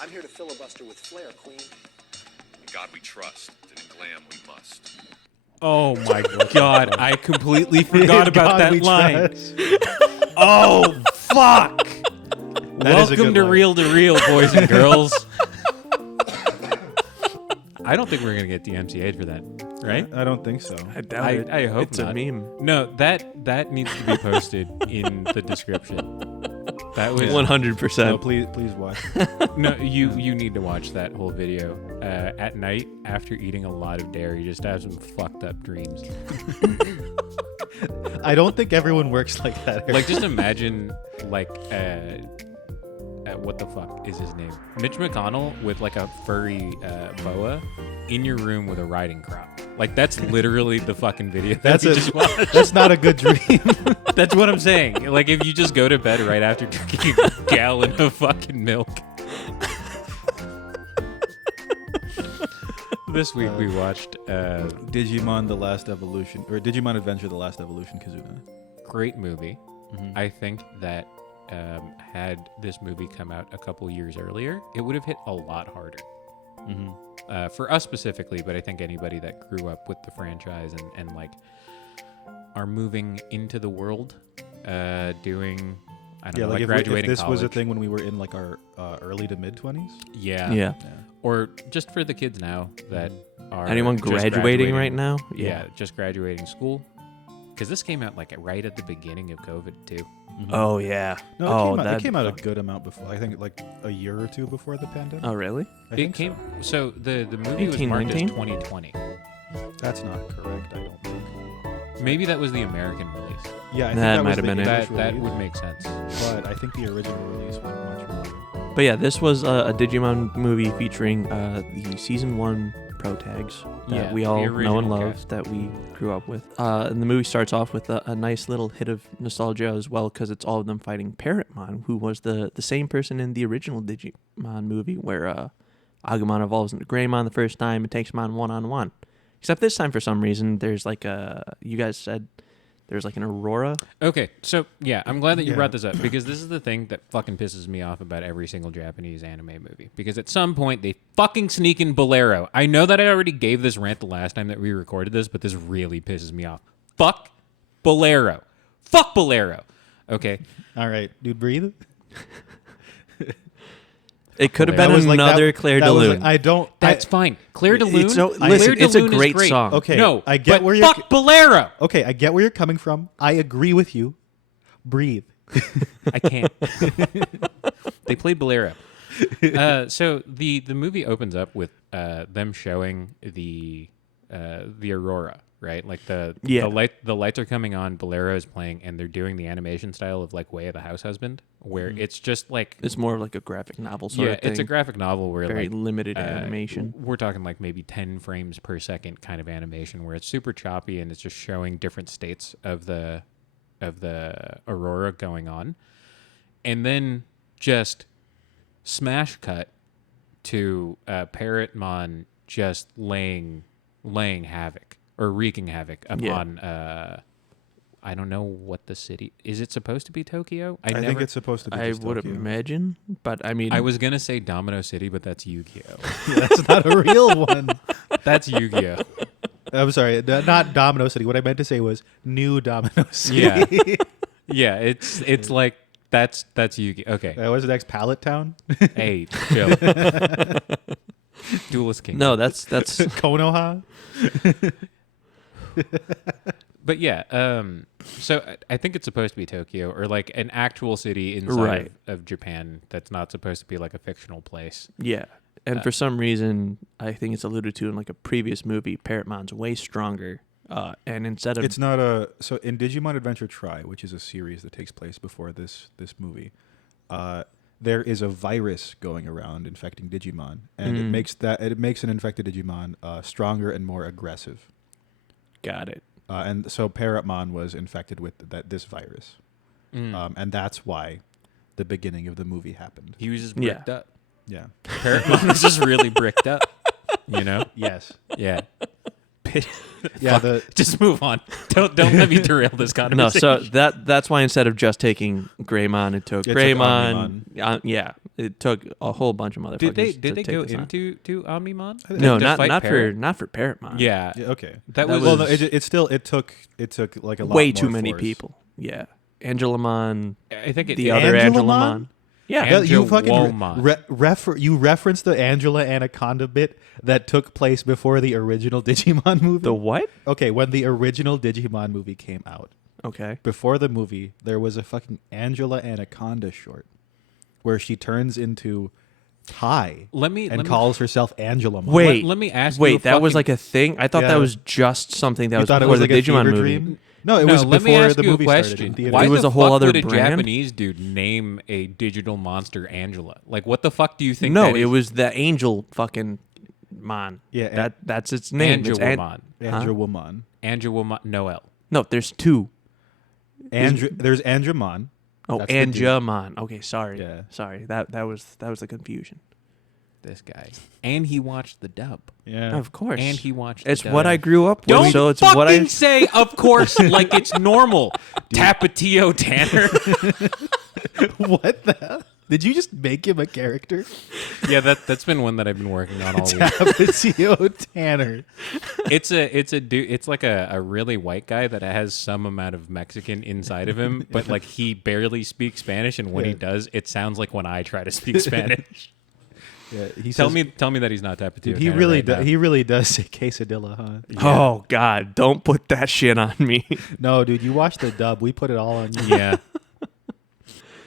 I'm here to filibuster with flair, Queen. In God we trust, and in glam we must. Oh my God! I completely forgot about God, that we line. trust. Oh fuck! That is a Welcome good to line. Real, boys and girls. I don't think we're gonna get DMCA'd for that, right? I don't think so. I doubt it. I hope it's not. a meme. No, that needs to be posted in the description. That was 100%. No, please watch. no. You need to watch that whole video at night after eating a lot of dairy. Just have some fucked up dreams. I don't think everyone works like that. Like just imagine like what the fuck is his name? Mitch McConnell with like a furry boa in your room with a riding crop. Like that's literally the fucking video. That's we a, just watched. that's not a good dream. That's what I'm saying. Like if you just go to bed right after drinking a gallon of fucking milk. This week we watched Digimon: The Last Evolution, or Digimon Adventure: The Last Evolution, Kizuna. great movie. Mhm. I think that had this movie come out a couple years earlier, it would have hit a lot harder. For us specifically, but I think anybody that grew up with the franchise and like are moving into the world, doing I don't know, like if graduating this was a college. thing when we were in like our early to mid 20s. Yeah. Yeah. Or just for the kids now that are Anyone just graduating right now? Yeah, just graduating school. Because this came out like right at the beginning of COVID too. Oh, yeah. No, it that came out a good amount before. I think like a year or two before the pandemic. Oh, really? I It think came so the movie was 18, marked 19? as 2020. that's not correct. I don't think. Maybe that was the American release. Yeah, I think That that might was have the been it. English That release, would make sense. But I think the original release was much earlier. But yeah, this was a Digimon movie featuring the season 1 pro tags that Yeah, we the all know original and love, cast. that we grew up with. And the movie starts off with a nice little hit of nostalgia as well, because it's all of them fighting Parrotmon, who was the same person in the original Digimon movie, where Agumon evolves into Greymon the first time and takes him on one-on-one. Except this time, for some reason, there's like you guys said, there's like an Aurora. Okay, so yeah, I'm glad that you Yeah. brought this up because this is the thing that fucking pisses me off about every single Japanese anime movie. Because at some point they fucking sneak in Bolero. I know that I already gave this rant the last time that we recorded this, but this really pisses me off. Fuck Bolero. Fuck Bolero. Okay. All right, dude, breathe. It could have been That was like another that- Claire that was de Lune. like- I don't. That's fine. Claire de Lune. It's no- Claire listen, de it's a Lune is great song. Okay, No, I get but where you're. fuck Bolero. Okay, I get where you're coming from. I agree with you. Breathe. I can't. They played Bolero. So the movie opens up with them showing the Aurora, right? Like the lights are coming on, Bolero is playing, and they're doing the animation style of like Way of the House Husband, where it's just like It's more of like a graphic novel sort of thing. it's a graphic novel where Very like limited animation. We're talking like maybe 10 frames per second kind of animation, where it's super choppy and it's just showing different states of the Aurora going on, and then just smash cut to Parrotmon just laying havoc or wreaking havoc upon I don't know what the city is. It supposed to be Tokyo? I think it's supposed to be. I just would Tokyo. imagine, but I mean, I was gonna say Domino City, but that's Yu-Gi-Oh. Yeah, that's not a real one. That's Yu-Gi-Oh. I'm sorry, not Domino City. What I meant to say was New Domino City. Yeah, yeah. It's like that's Yu-Gi-Oh. Okay, That was the next Pallet Town. hey, chill. Duelist King. no, that's Konoha. But yeah, so I think it's supposed to be Tokyo or like an actual city inside Right. of Japan that's not supposed to be like a fictional place. yeah. And for some reason, I think it's alluded to in like a previous movie, Parrotmon's way stronger. And instead of It's not a so in Digimon Adventure Tri, which is a series that takes place before this movie. There is a virus going around infecting Digimon, and it makes an infected Digimon stronger and more aggressive. got it. And so Parrotmon was infected with this virus, and that's why the beginning of the movie happened. He was just bricked up. Yeah. Parrotmon was just really bricked up. You know? Yes. Yeah. Yeah. Just move on. Don't let me derail this No, conversation. so that's why instead of just taking Greymon, it took It took Greymon. Agumon. Yeah, It took a whole bunch of motherfuckers. Did they to go take this on. into Omnimon? No, To fight not Parrot? for Parrotmon. Yeah, Yeah, okay. that That was. Well, no, it took like a lot way more too many force. people. Yeah, Angelamon, I think the other Angelamon? Angelamon. Yeah, An- You fucking Angelomon. you referenced the Angela Anaconda bit that took place before the original Digimon movie. the what? Okay, when the original Digimon movie came out, Okay. before the movie, there was a fucking Angela Anaconda short where she turns into Thai Let me calls herself Angela. Wait, let me ask you. Wait, that was fucking- like a thing. I thought Yeah. that was just something that You was thought it before was the like a Digimon fever movie. dream? No, it No, was let me before ask the you a movie started in question. theaters. Why It was the a whole fuck other would a brand? Japanese dude name a digital monster Angela? Like, what the fuck do you think? No, that it is? was the Angel fucking mon. Yeah, that's its name. It's Angelomon. Angelomon. Angelomon. Noel. No, there's two. There's Angemon. Oh, That's the dude. Angemon. Okay, sorry. Yeah. Sorry. That was the confusion. This guy. And he watched the dub. Yeah. Of course. And he watched. It's the dub. what I grew up with. Don't So it's fucking what I. say, of course, like it's normal. Tapatio Tanner. What the hell? Did you just make him a character? Yeah, that's been one that I've been working on all week. Tapatio Tanner. It's a dude. It's like a really white guy that has some amount of Mexican inside of him, but like he barely speaks Spanish, and when he Yeah. does, it sounds like when I try to speak Spanish. Yeah, he tell says, me that he's not Tapatio. Dude, he Tanner really right now. he really does say quesadilla, huh? Oh God! Don't put that shit on me. No, dude, you watched the dub. We put it all on you. Yeah.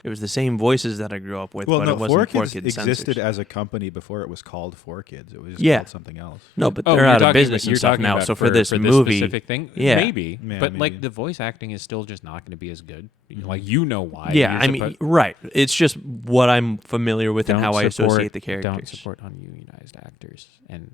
It was the same voices that I grew up with, Well, but no, it wasn't 4Kids 4Kids existed censors. as a company before it was called 4Kids. It was just Yeah. called something else. No, but Oh, they're you're out of talking business about- and you're stuff talking now. about So for this movie, specific thing, yeah. maybe, Yeah, but like maybe. the voice acting is still just not going to be as good. Like you know why? yeah, You're I mean, supposed- right. It's just what I'm familiar with and don't how I support- associate the characters. Don't support ununionized actors and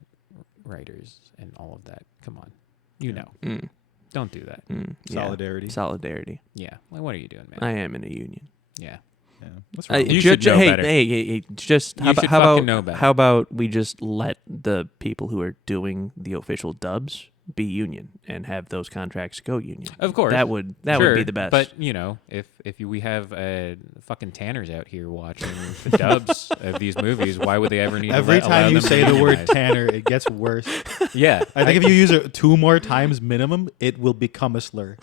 writers and all of that. Come on, you know, Mm, don't do that. yeah. Solidarity. Solidarity. Yeah, like what are you doing, man? I am in a union. Yeah, Yeah. What's wrong? You should know hey, better. hey, just You how about should how fucking about know better. how about we just let the people who are doing the official dubs be union and have those contracts go union. of course That would Sure, be the best. But you know, if we have fucking Tanners out here watching the dubs of these movies, why would they ever need? Every to allow time you them to say the word unionize? Tanner, it gets worse. Yeah, I think if you use it 2 more times minimum, it will become a slur.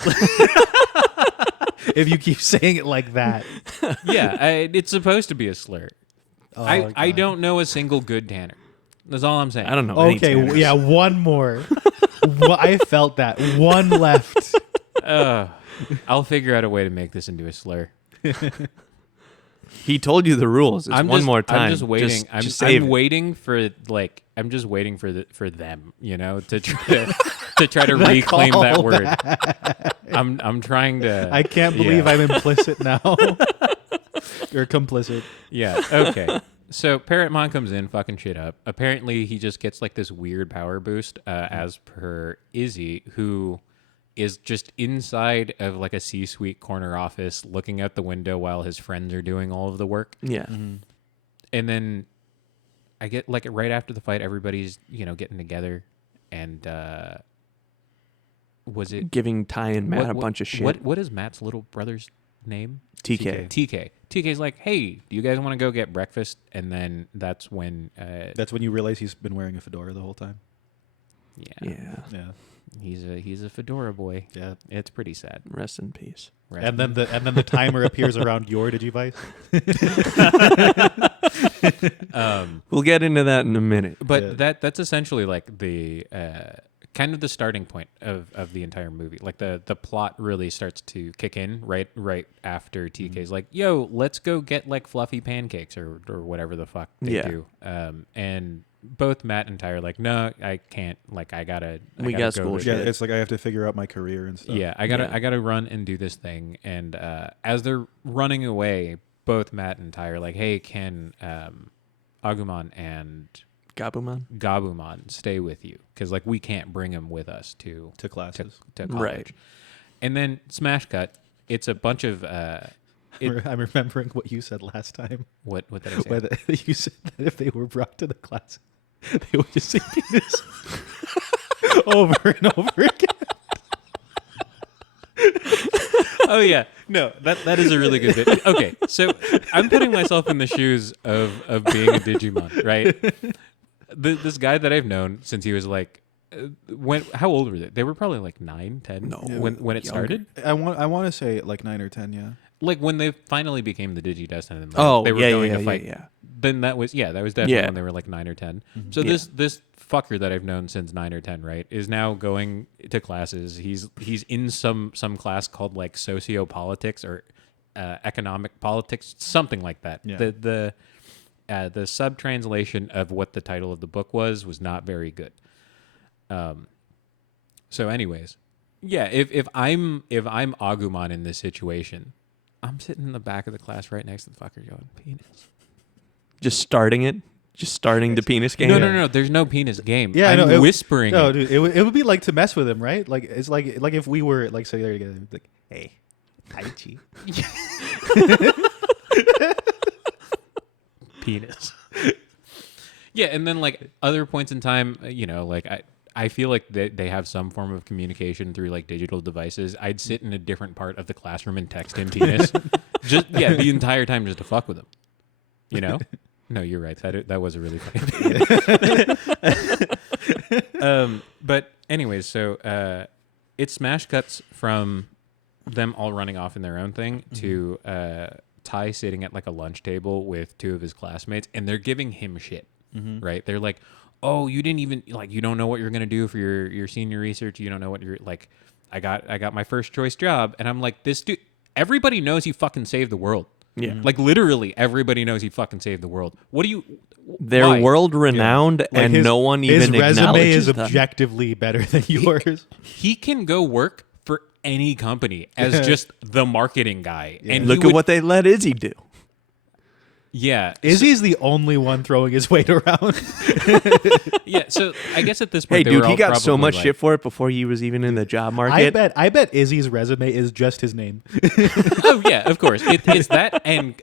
If you keep saying it like that. yeah, it's supposed to be a slur. Oh, I God. don't know a single good Tanner. That's all I'm saying. I don't know. any Okay, Tanners. yeah, one more. I felt that. One left. I'll figure out a way to make this into a slur. He told you the rules. It's one more time. I'm just waiting. Just save I'm it. waiting for like. I'm just waiting for them. You know, to try to reclaim that word. I'm trying to. I can't believe yeah. I'm implicit now. Or complicit. Yeah. Okay. So Parrotmon comes in, fucking shit up. Apparently, he just gets like this weird power boost, as per Izzy, who is just inside of like a C-suite corner office, looking out the window while his friends are doing all of the work. Yeah. And then I get like right after the fight, everybody's getting together, and was it Giving Ty and Matt what- a bunch of shit. What is Matt's little brother's name? TK. TK's like, hey, do you guys want to go get breakfast? And then that's when, That's when you realize he's been wearing a fedora the whole time. Yeah. Yeah. he's a fedora boy. Yeah. It's pretty sad. Rest in peace. Right? And then the timer appears around your Digivice. We'll get into that in a minute. but Yeah. that's essentially like the kind of the starting point of the entire movie. Like the plot really starts to kick in right after TK's like, yo, let's go get like fluffy pancakes or whatever the fuck they Yeah. do. And both Matt and Ty are like, no, I can't. Like, I gotta We gotta got go school to- shit. Yeah, it's like I have to figure out my career and stuff. Yeah, I gotta run and do this thing. And as they're running away, both Matt and Ty are like, hey, can Agumon and Gabumon? Gabumon stay with you? Because like we can't bring him with us to Classes. to college. Right. And then smash cut. It's a bunch of I'm remembering what you said last time. what did I say? Whether you said that if they were brought to the class, they would just sing this over and over again. Oh yeah, no, that is a really good bit. Okay, so I'm putting myself in the shoes of being a Digimon, right? This guy that I've known since he was like, how old were they? They were probably like 9, 10 No, when it younger. started. I want to say like 9 or 10. Yeah. Like when they finally became the Digidestined and Oh, they were yeah, going yeah, to fight. yeah. Then that was definitely Yeah. when they were like 9 or 10. So Yeah. this fucker that I've known since 9 or 10, right, is now going to classes. He's in some class called like sociopolitics or economic politics, something like that. Yeah. The sub translation of what the title of the book was not very good. So anyways, yeah, if I'm Agumon in this situation, I'm sitting in the back of the class right next to the fucker going, penis. Just starting the penis game. No. There's no penis game. Yeah, I'm I know. whispering. No, it. dude, it would be like to mess with him, right? Like it's like if we were like sitting there together, like, hey, Taichi. Penis. Yeah, and then like other points in time, like I feel like they have some form of communication through like digital devices. I'd sit in a different part of the classroom and text him penis, the entire time just to fuck with him. You know? No, you're right. That was a really funny thing. But anyways, so it smash cuts from them all running off in their own thing to Ty sitting at like a lunch table with two of his classmates, and they're giving him shit. Right? They're like, "Oh, you didn't even like. You don't know what you're gonna do for your senior research. You don't know what you're like. I got my first choice job," and I'm like, "This dude. Everybody knows he fucking saved the world. Yeah. Like literally everybody knows he fucking saved the world. What do you? They're why? world renowned, Like and no one his even resume acknowledges is them. objectively better than yours. He can go work for any company as just the marketing guy. And Look at what they let Izzy do. Yeah. Izzy's the only one throwing his weight around. Yeah. So I guess at this Hey, point, they dude, were he all got so probably much like, shit for it before he was even in the job market. I bet Izzy's resume is just his name. Oh yeah, of course. It's that and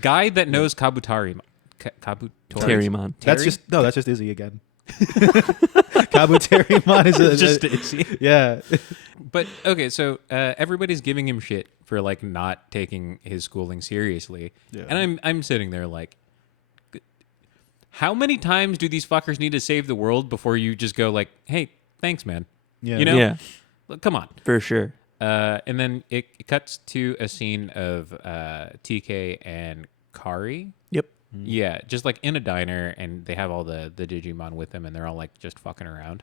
guy that knows Kabutori. Terrymon. That's just Izzy again. Kabuterimon is Just Izzy. yeah. But okay, so everybody's giving him shit for like not taking his schooling seriously, Yeah. and I'm sitting there like, how many times do these fuckers need to save the world before you just go like, hey, thanks, man? Yeah. You know, Yeah, Look, come on. for sure. And then it cuts to a scene of TK and Kari. Yep. Yeah, just like in a diner, and they have all the Digimon with them, and they're all like just fucking around.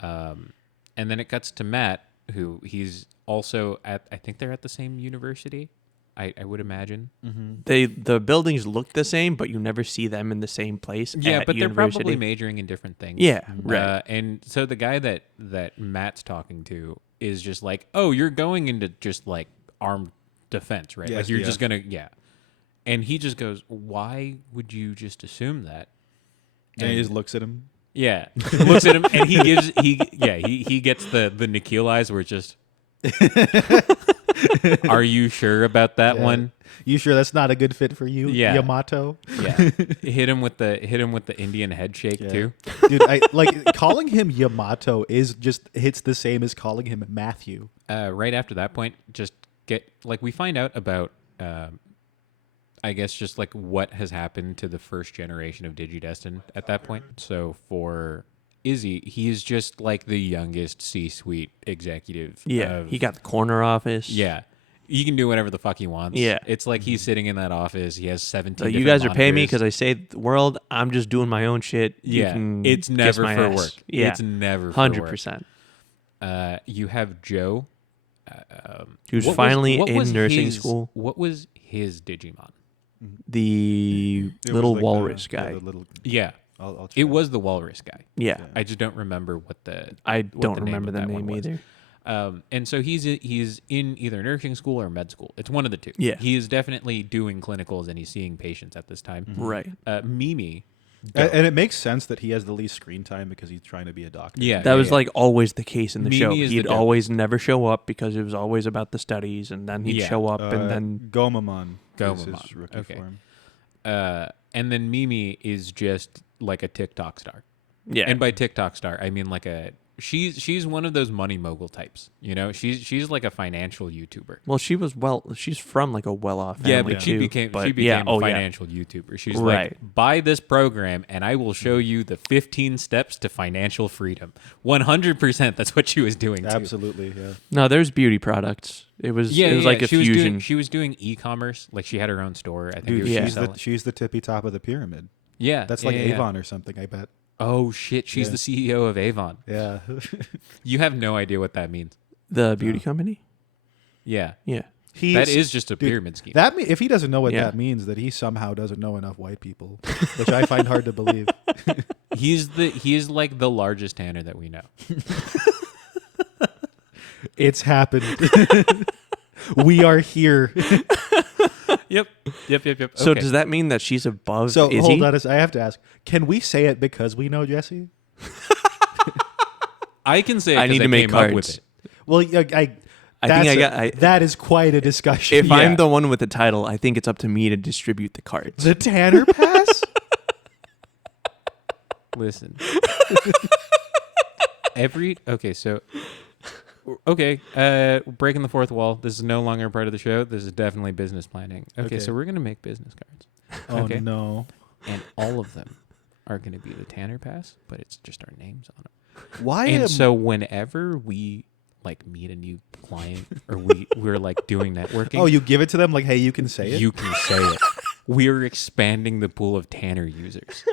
And then it cuts to Matt, who he's also at. I think they're at the same university. I would imagine. The buildings look the same, but you never see them in the same place. Yeah, at but they're university. probably majoring in different things. Yeah, right. And so the guy that Matt's talking to is just like, oh, you're going into just like armed defense, right? Yes, Like you're yeah. just gonna, And he just goes, why would you just assume that? And he just looks at him. Yeah, looks at him, and he gets the Nikhil eyes where it's just. Are you sure about that one? You sure that's not a good fit for you, Yeah. Yamato? Yeah, hit him with the Indian head shake too. Dude, I like calling him Yamato is just hits the same as calling him Matthew. Right after that point, just we find out about. I guess just like what has happened to the first generation of Digidestined at that point. So for Izzy, he is just like the youngest C-suite executive. Yeah, he got the corner office. Yeah. He can do whatever the fuck he wants. Yeah. It's like he's sitting in that office. He has 17 So you different guys are paying me monitors. because I saved the world. I'm just doing my own shit. You Yeah. can It's kiss never my for ass. work. Yeah, It's never for work. 100%. You have Joe. Who's What finally what in nursing his- school. What was his Digimon? The It little was like walrus the guy. little, Yeah. I'll check. It was the walrus guy. Yeah, I just don't remember what the. I what don't the name remember of the that one name was. either. And so he's in either nursing school or med school. It's one of the two. Yeah. He is definitely doing clinicals and he's seeing patients at this time. Right. Mimi. and it makes sense that he has the least screen time because he's trying to be a doctor. Yeah. That was like always the case in the Mimi show. is the He'd dope. always never show up because it was always about the studies, and then he'd Yeah. show up, and then Gomamon. Is Gomamon. his rookie Okay. form. And then Mimi is just like a TikTok star. yeah, And by TikTok star, I mean like a she's one of those money mogul types. You know, she's like a financial YouTuber. Well, she's from like a well-off family Yeah, but she too, became but a yeah, oh, yeah. financial YouTuber. She's Right. like, buy this program and I will show you the 15 steps to financial freedom. 100%. That's what she was doing. Too. Absolutely, yeah. No, there's beauty products. It was like a fusion. She was doing e-commerce. Like she had her own store. I think it Dude, was Yeah. she's the tippy top of the pyramid. yeah, That's like yeah, yeah. Avon or something, I bet. Oh shit, she's Yeah. the CEO of Avon. Yeah. You have no idea what that means. The beauty company. Yeah. Yeah. That is just a pyramid scheme. If he doesn't know what Yeah. that means, that he somehow doesn't know enough white people, which I find hard to believe. He's like the largest tanner that we know. It's happened. We are here. Yep. So Okay. does that mean that she's above So Izzy? hold on, I have to ask: can we say it because we know Jesse? I can say it I 'cause need to make came up with cards. it. Well, that is quite a discussion. If Yeah. I'm the one with the title, I think it's up to me to distribute the cards. The Tanner Pass. Listen. Breaking the fourth wall. This is no longer a part of the show. This is definitely business planning. Okay, Okay. so we're gonna make business cards, Oh Okay. no! and all of them are gonna be the Tanner Pass, but it's just our names on it. Why? And so whenever we like meet a new client or we're like doing networking, you give it to them like, hey, you can say it. you can say it. We are expanding the pool of Tanner users.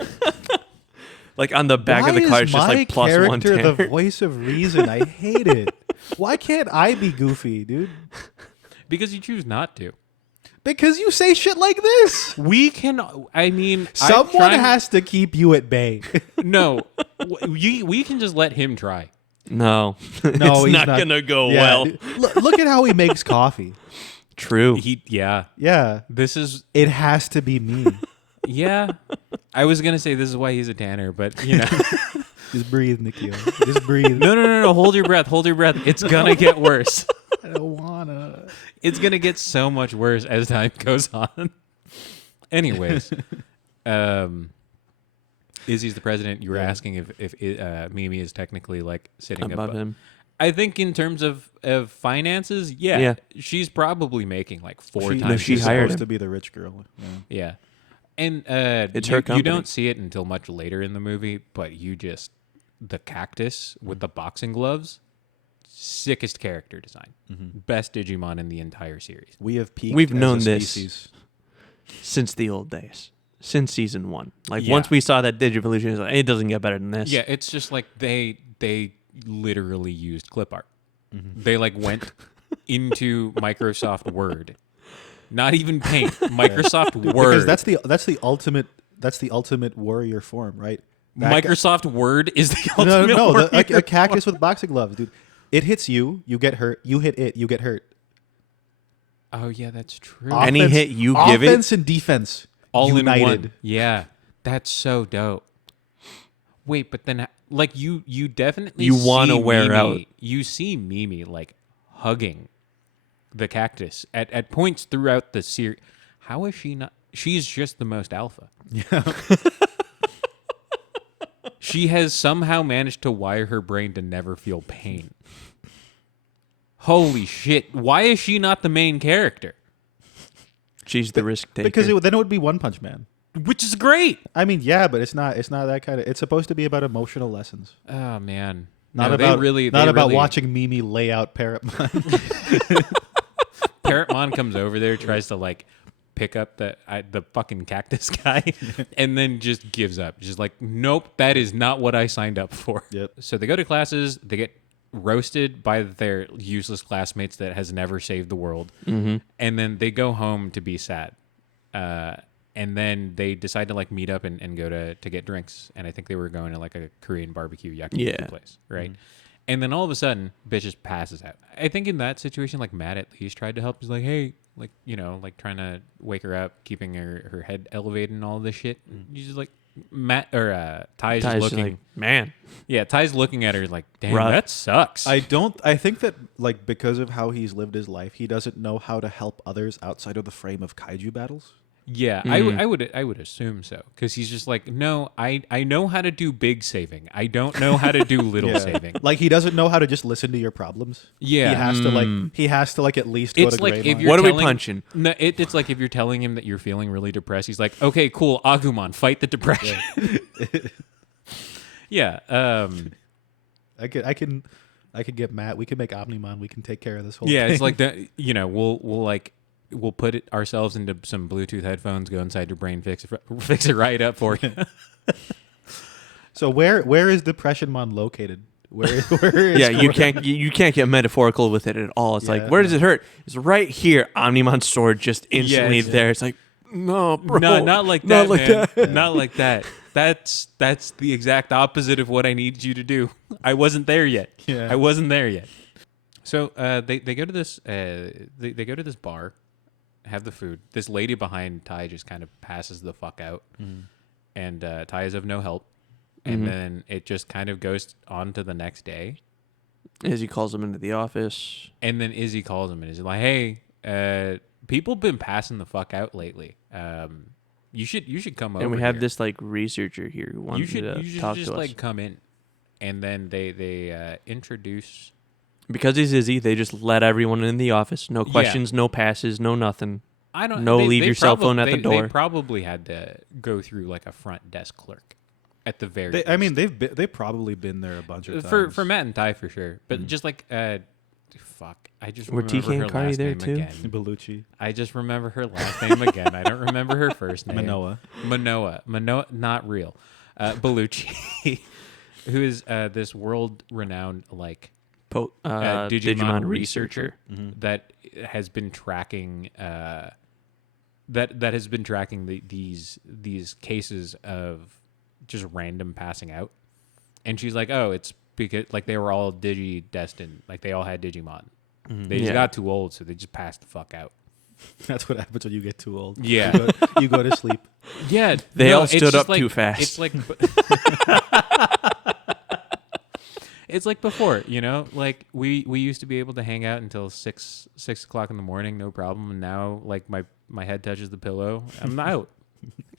Like on the back Why of the card, it's is just my like plus one character the Tanner. voice of reason? I hate it. Why can't I be goofy, dude? Because you choose not to. Because you say shit like this. We can. I mean, Someone has to keep you at bay. No, we can just let him try. No, No, it's he's not gonna go Yeah, well. dude. Look at how he makes coffee. True. Yeah, This is it has to be me. yeah. I was gonna say this is why he's a Tanner, but you know, Just breathe, Nikhil. Just breathe. no. Hold your breath. Hold your breath. It's gonna get worse. I don't wanna. It's gonna get so much worse as time goes on. Anyways, Izzy's the president. You were asking if Mimi is technically like sitting Above him. I think in terms of finances, Yeah. she's probably making like four She, times. she she's hired supposed him. to be the rich girl. Yeah. Yeah, and It's you, her you company. don't see it until much later in the movie, but the cactus with the boxing gloves, sickest character design, best Digimon in the entire series. We have peaked. We've as known a this. species. Since the old days, since season 1. Like Yeah. once we saw that Digivolution, it was like, it doesn't get better than this. Yeah, it's just like they literally used clip art. They like went into Microsoft Word, not even Paint, Microsoft Word. Because that's the ultimate warrior form, right? Microsoft Word is the No, ultimate. no, warrior a cactus with boxing gloves, dude. It hits you, you get hurt. You hit it, you get hurt. Oh yeah, that's true. Any Offense- hit you give it- offense and defense All united. in one. Yeah, that's so dope. Wait, but then like you definitely You wanna see wear Mimi- out. You see Mimi like hugging the cactus at points throughout the series. How is she not? She's just the most alpha. Yeah. She has somehow managed to wire her brain to never feel pain. Holy shit! Why is she not the main character? She's the risk taker. Because then it would be One Punch Man. Which is great. I mean, yeah, but it's not that kind of. It's supposed to be about emotional lessons, Oh man, not No, about they really- watching Mimi lay out Parrotmon. Parrotmon comes over there, tries to like pick up the fucking cactus guy, and then just gives up. Just like, nope, that is not what I signed up for. Yep. So they go to classes. They get roasted by their useless classmates that has never saved the world, and then they go home to be sad. And then they decide to like meet up and go to get drinks. And I think they were going to like a Korean barbecue yakisoba place, right? And then all of a sudden, bitch just passes out. I think in that situation, like Matt at least tried to help. He's like, hey, like, you know, like trying to wake her up, keeping her head elevated and all this shit. He's just like, Ty's just looking. like, man. Yeah, Ty's looking at her like, damn, Rough. that sucks. I think that like because of how he's lived his life, he doesn't know how to help others outside of the frame of kaiju battles. Yeah, I would assume so, because he's just like, no, I know how to do big saving. I don't know how to do little saving. Like he doesn't know how to just listen to your problems. Yeah. He has to at least go It's to like Greymon. if you're What are we telling- punching? No, it's like if you're telling him that you're feeling really depressed, he's like, okay, cool, Agumon, fight the depression. Yeah. I can get Matt. We can make Omnimon. We can take care of this whole Yeah, thing. it's like that. We'll put it ourselves into some Bluetooth headphones, go inside your brain, fix it right up for you. So where is Depressionmon located? Where is Yeah, you can't get metaphorical with it at all. It's like, where does it hurt? It's right here. Omnimon's sword just instantly Yes. there. It's like, no, bro. No, not like Not that, like man. that. Not like that. That's the exact opposite of what I need you to do. I wasn't there yet. Yeah. I wasn't there yet. So they go to this they go to this bar, have the food. This lady behind Ty just kind of passes the fuck out, and Ty is of no help. And then it just kind of goes on to the next day. Izzy calls him into the office. And then Izzy calls him and is like, "Hey, people been passing the fuck out lately. You should come over." And we have here. this like researcher here who wants You to should talk just to us. like come in, and then they introduce. Because he's Izzy, they just let everyone in the office. No questions, no passes, no nothing. I don't. No, leave your cell phone at the door. They probably had to go through like a front desk clerk, at the very. they've probably been there a bunch of times. for Matt and Ty for sure, but just like fuck, I just Were remember TK and her Cardi last there name too? again. Bellucci, I just remember her last name again. I don't remember her first name. Manoa. Manoa, not real. Bellucci, who is this world-renowned like Digimon researcher. that has been tracking that has been tracking these cases of just random passing out, and she's like, oh, it's because like they were all destined, like they all had Digimon. They just got too old, so they just passed the fuck out. That's what happens when you get too old. Yeah. You go to sleep. Yeah, They all it's stood just up like- too fast. It's like it's like before, like we used to be able to hang out until 6 o'clock in the morning, no problem. And now, like my head touches the pillow, I'm out.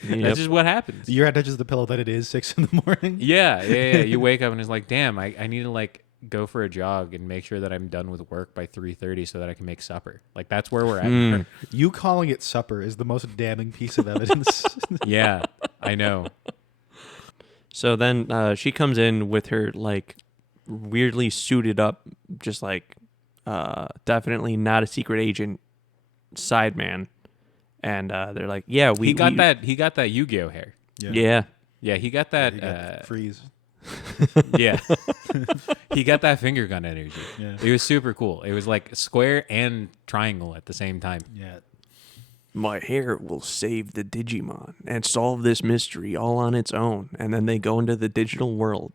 Yep. That's just what happens. Your head touches the pillow that it is 6 in the morning. Yeah. You wake up and it's like, damn, I need to like go for a jog and make sure that I'm done with work by 3:30 so that I can make supper. Like that's where we're at. You calling it supper is the most damning piece of evidence. Yeah, I know. So then she comes in with her like weirdly suited up, just like definitely not a secret agent side man. And they're like, yeah, He got that Yu-Gi-Oh hair. Yeah. Yeah, he got that. You got freeze. Yeah. He got that finger gun energy. Yeah. It was super cool. It was like square and triangle at the same time. Yeah. My hair will save the Digimon and solve this mystery all on its own. And then they go into the digital world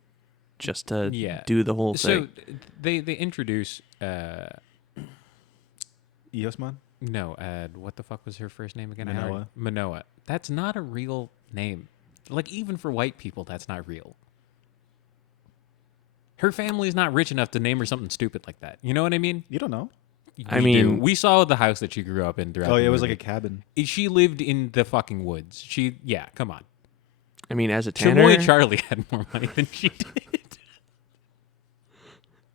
just to do the whole thing. So they introduce Eosmon? no, what the fuck was her first name again? Manoa. Manoa. That's not a real name. Like even for white people, that's not real. Her family's not rich enough to name her something stupid like that. You know what I mean? You don't know. I We do. mean- we saw the house that she grew up in throughout. Oh, the yeah, it was movie. like a cabin. She lived in the fucking woods. Come on. I mean, as a Tanner, Chamoy Charlie had more money than she did.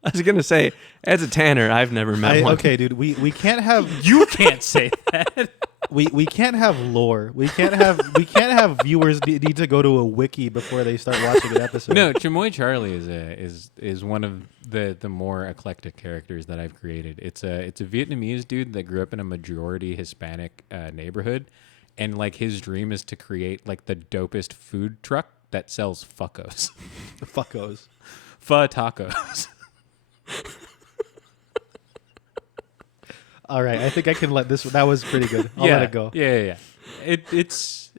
I was gonna say, as a Tanner, I've never met one. Okay, dude, we can't have You can't say that. we can't have lore. We can't have viewers need to go to a wiki before they start watching an episode. No, Chamoy Charlie is one of the more eclectic characters that I've created. It's a Vietnamese dude that grew up in a majority Hispanic neighborhood, and like his dream is to create like the dopest food truck that sells fuckos, Fuckos. pho tacos. All right, I think I can let this. That was pretty good. I'll let it go. Yeah. It's.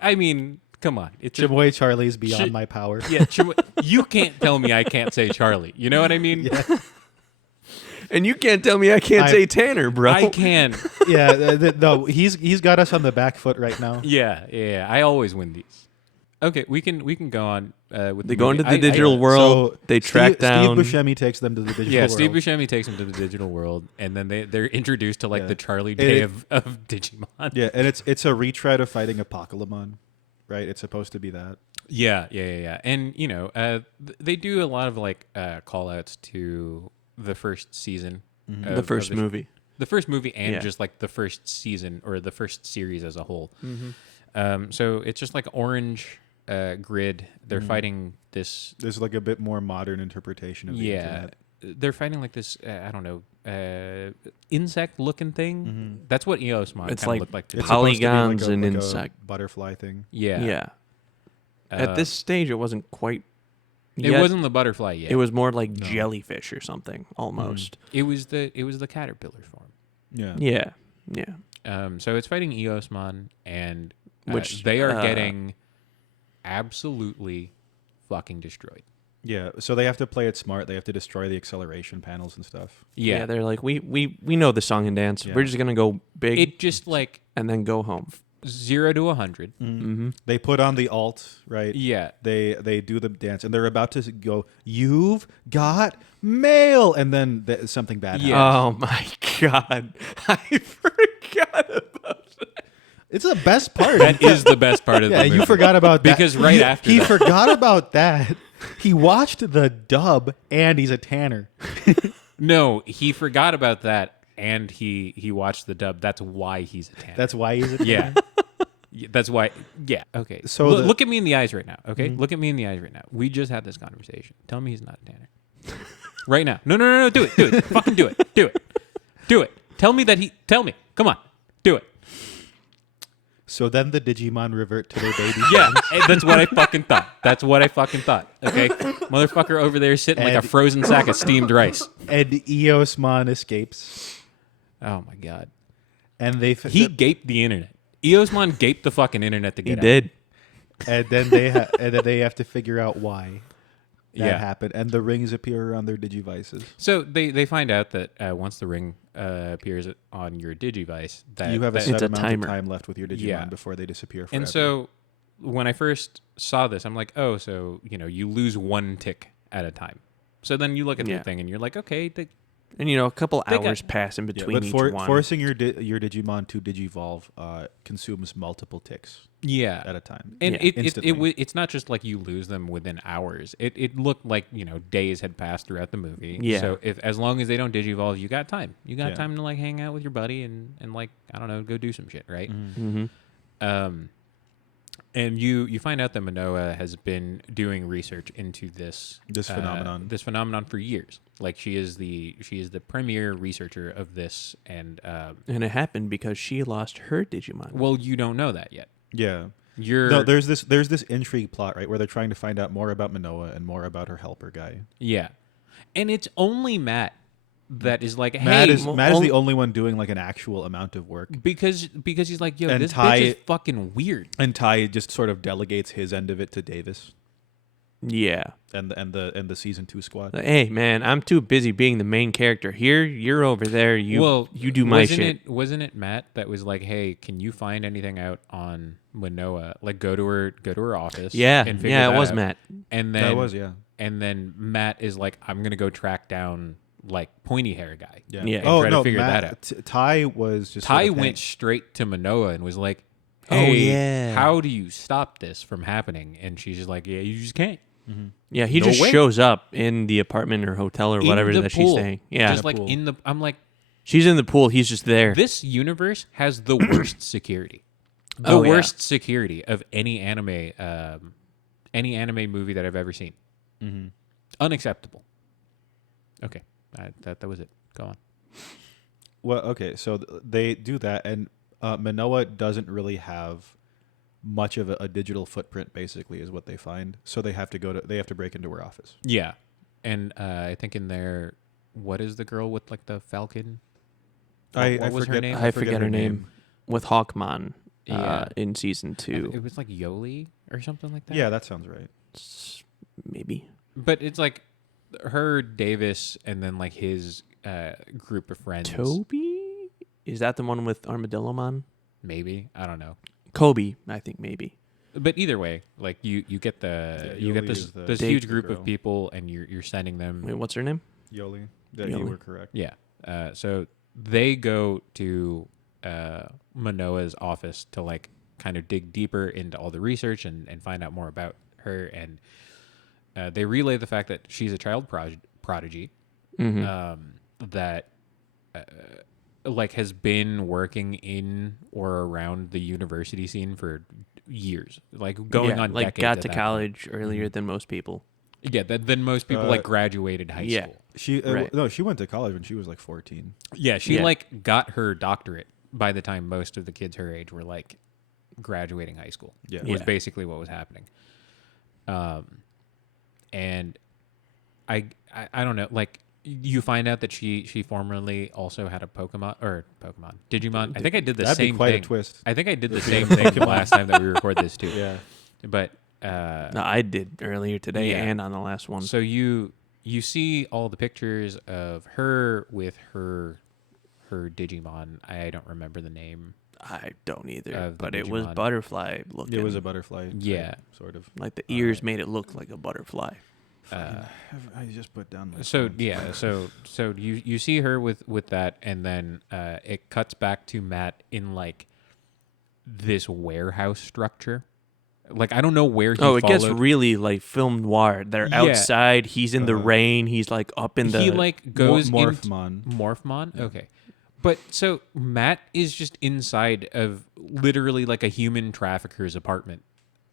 I mean, come on. It's a- Chamoy Charlie's beyond Shit. my power. yeah. You can't tell me I can't say Charlie. You know what I mean? Yeah. And you can't tell me I can't say Tanner, bro. I can. Yeah, no, he's got us on the back foot right now. Yeah. I always win these. Okay, we can go on with They the go movie. into the digital world. So they track down. Steve Buscemi takes them to the digital world. Steve Buscemi takes him to the digital world, and then they're introduced to like Yeah. the Charlie And Day it- of Digimon. Yeah, and it's a retread of fighting Apocalypse, right? It's supposed to be that. Yeah. And they do a lot of like call outs to the first season, The first movie. the first movie, and Yeah. just like the first season or the first series as a whole. So it's just like orange grid. They're fighting this. There's like a bit more modern interpretation of the Yeah, internet. they're fighting like this. I don't know, insect-looking thing. That's what Eosmon It's kind of like looked like. To It's me. supposed to be polygons and like insect. a butterfly thing. Yeah, Yeah. At this stage, it wasn't quite. it yet. wasn't the butterfly yet. It was more like jellyfish or something, almost. It was the caterpillar form. Yeah. Yeah. So it's fighting Eosmon, and Which, they are getting absolutely fucking destroyed. Yeah. So they have to play it smart. They have to destroy the acceleration panels and stuff. Yeah, They're like, we know the song and dance. Yeah. We're just gonna go big it just like and then go home. 0 to 100. They put on the alt, right? Yeah, They do the dance, and they're about to go. You've got mail, and then something bad happens. Yeah. Oh my god, I forgot about that. It's the best part. that is the best part of Yeah, the movie. you forgot about that. Because right after he that- forgot about that. He watched the dub, and he's a tanner. No, he forgot about that, and he watched the dub. That's why he's a tanner. That's why he's a tanner. yeah. Yeah, that's why. Yeah. Okay. So So the- look at me in the eyes right now. Okay. Look at me in the eyes right now. We just had this conversation. Tell me he's not a tanner. Right now. No. Do it. Do it. Fucking do it. Do it. Do it. Tell me that he. Tell me. Come on. Do it. So then the Digimon revert to their baby. Yeah. That's what I fucking thought. That's what I fucking thought. Okay. Motherfucker over there sitting like a And- frozen sack of steamed rice. And Eosmon escapes, Oh my god. and they He gaped the internet. Eosmon gaped the fucking internet to He get out. did. and then they have to figure out why that Yeah. happened, and the rings appear on their Digivices. So they find out that once the ring appears on your Digivice, that You have a that- set It's a amount timer. of time left with your Digimon Yeah. before they disappear forever. And so when I first saw this, I'm like, oh, so you lose one tick at a time. So then you look at Yeah. the thing and you're like, okay, And a couple They got- hours pass in yeah, between but each one. forcing your Digimon to Digivolve consumes multiple ticks yeah. at a time. And Yeah. Instantly. it's not just like you lose them within hours. It looked like days had passed throughout the movie. Yeah. So as long as they don't digivolve, you got time. You got Yeah. time to like hang out with your buddy and like I don't know, go do some shit, right? Mm-hmm. And you find out that Manoa has been doing research into this This phenomenon. for years. Like she is the premier researcher of this, and And it happened because she lost her Digimon. well, you don't know that yet. Yeah. You're No, there's this intrigue plot, right, where they're trying to find out more about Manoa and more about her helper guy. yeah, and it's only Matt that is like, hey, Matt is well, Matt is only- the only one doing like an actual amount of work, because he's like, yo, And this Ty- bitch is fucking weird. and Ty just sort of delegates his end of it to Davis Yeah. and the season 2 squad. Like, hey man, I'm too busy being the main character here. You're over there. You do my shit. Wasn't it Matt that was like, hey, can you find anything out on Manoa? Like, go to her office. Yeah, and figure yeah, it that was out. Matt. And then That was, yeah. And then Matt is like, I'm gonna go track down like pointy hair guy. Yeah. Yeah. Oh try to no, figure Matt, that out. Ty was just Ty sort of went straight to Manoa and was like, Oh, hey, yeah. how do you stop this from happening? And she's just like, yeah, you just can't. Yeah, he No just way. shows up in the apartment or hotel or In whatever the that pool. she's staying. Yeah, Just like pool. in the, I'm like, she's in the pool. He's just there. this universe has the worst security. The Oh, yeah. worst security of any anime movie that I've ever seen. Unacceptable. Okay, that was it. Go on. Well, okay, so they do that, and Manoa doesn't really have much of a digital footprint. Basically, is what they find. So they have to break into her office. Yeah, and I think in there, what is the girl with like the falcon? What was her name? I forget her name. With Hawkmon Yeah. in season 2. It was like Yoli or something like that. Yeah, that sounds right. Maybe. But it's like her, Davis, and then like his group of friends. Toby? Is that the one with Armadillomon? Maybe. I don't know. Kobe, I think maybe. But either way, like you get you get Yoli this is the this big huge group girl. of people, and you're sending them. Wait, what's her name? Yoli. That Yoli. you were correct. Yeah. So they go to Manoa's office to like kind of dig deeper into all the research and find out more about her, and they relay the fact that she's a child prodigy that like has been working in or around the university scene for years, like going on like decades. got at to that college earlier than most people. point. Yeah, then most people like graduated high yeah. school. She Right. no, she went to college when she was like 14. Yeah, she Yeah. like got her doctorate by the time most of the kids her age were like graduating high school. Yeah. Was Yeah. basically what was happening. And I don't know, like you find out that she formerly also had a Digimon. I think I did the That'd be same quite a thing. twist. I think I did the same thing the last time that we recorded this too. Yeah. But No, I did earlier today Yeah. and on the last one. so you see all the pictures of her with her Digimon. I don't remember the name. I don't either, Of the but it was Digimon. butterfly looking. It was a butterfly. type, Yeah. Sort of. like the ears made it look like a butterfly. I just put down my So phone. yeah, so you see her with that, and then it cuts back to Matt in like this warehouse structure. Like I don't know where he. Oh, it gets followed. really like film noir. They're Yeah. outside. He's in the rain. He's like up in the. He like goes Morphmon. Morphmon. Okay, but so Matt is just inside of literally like a human trafficker's apartment,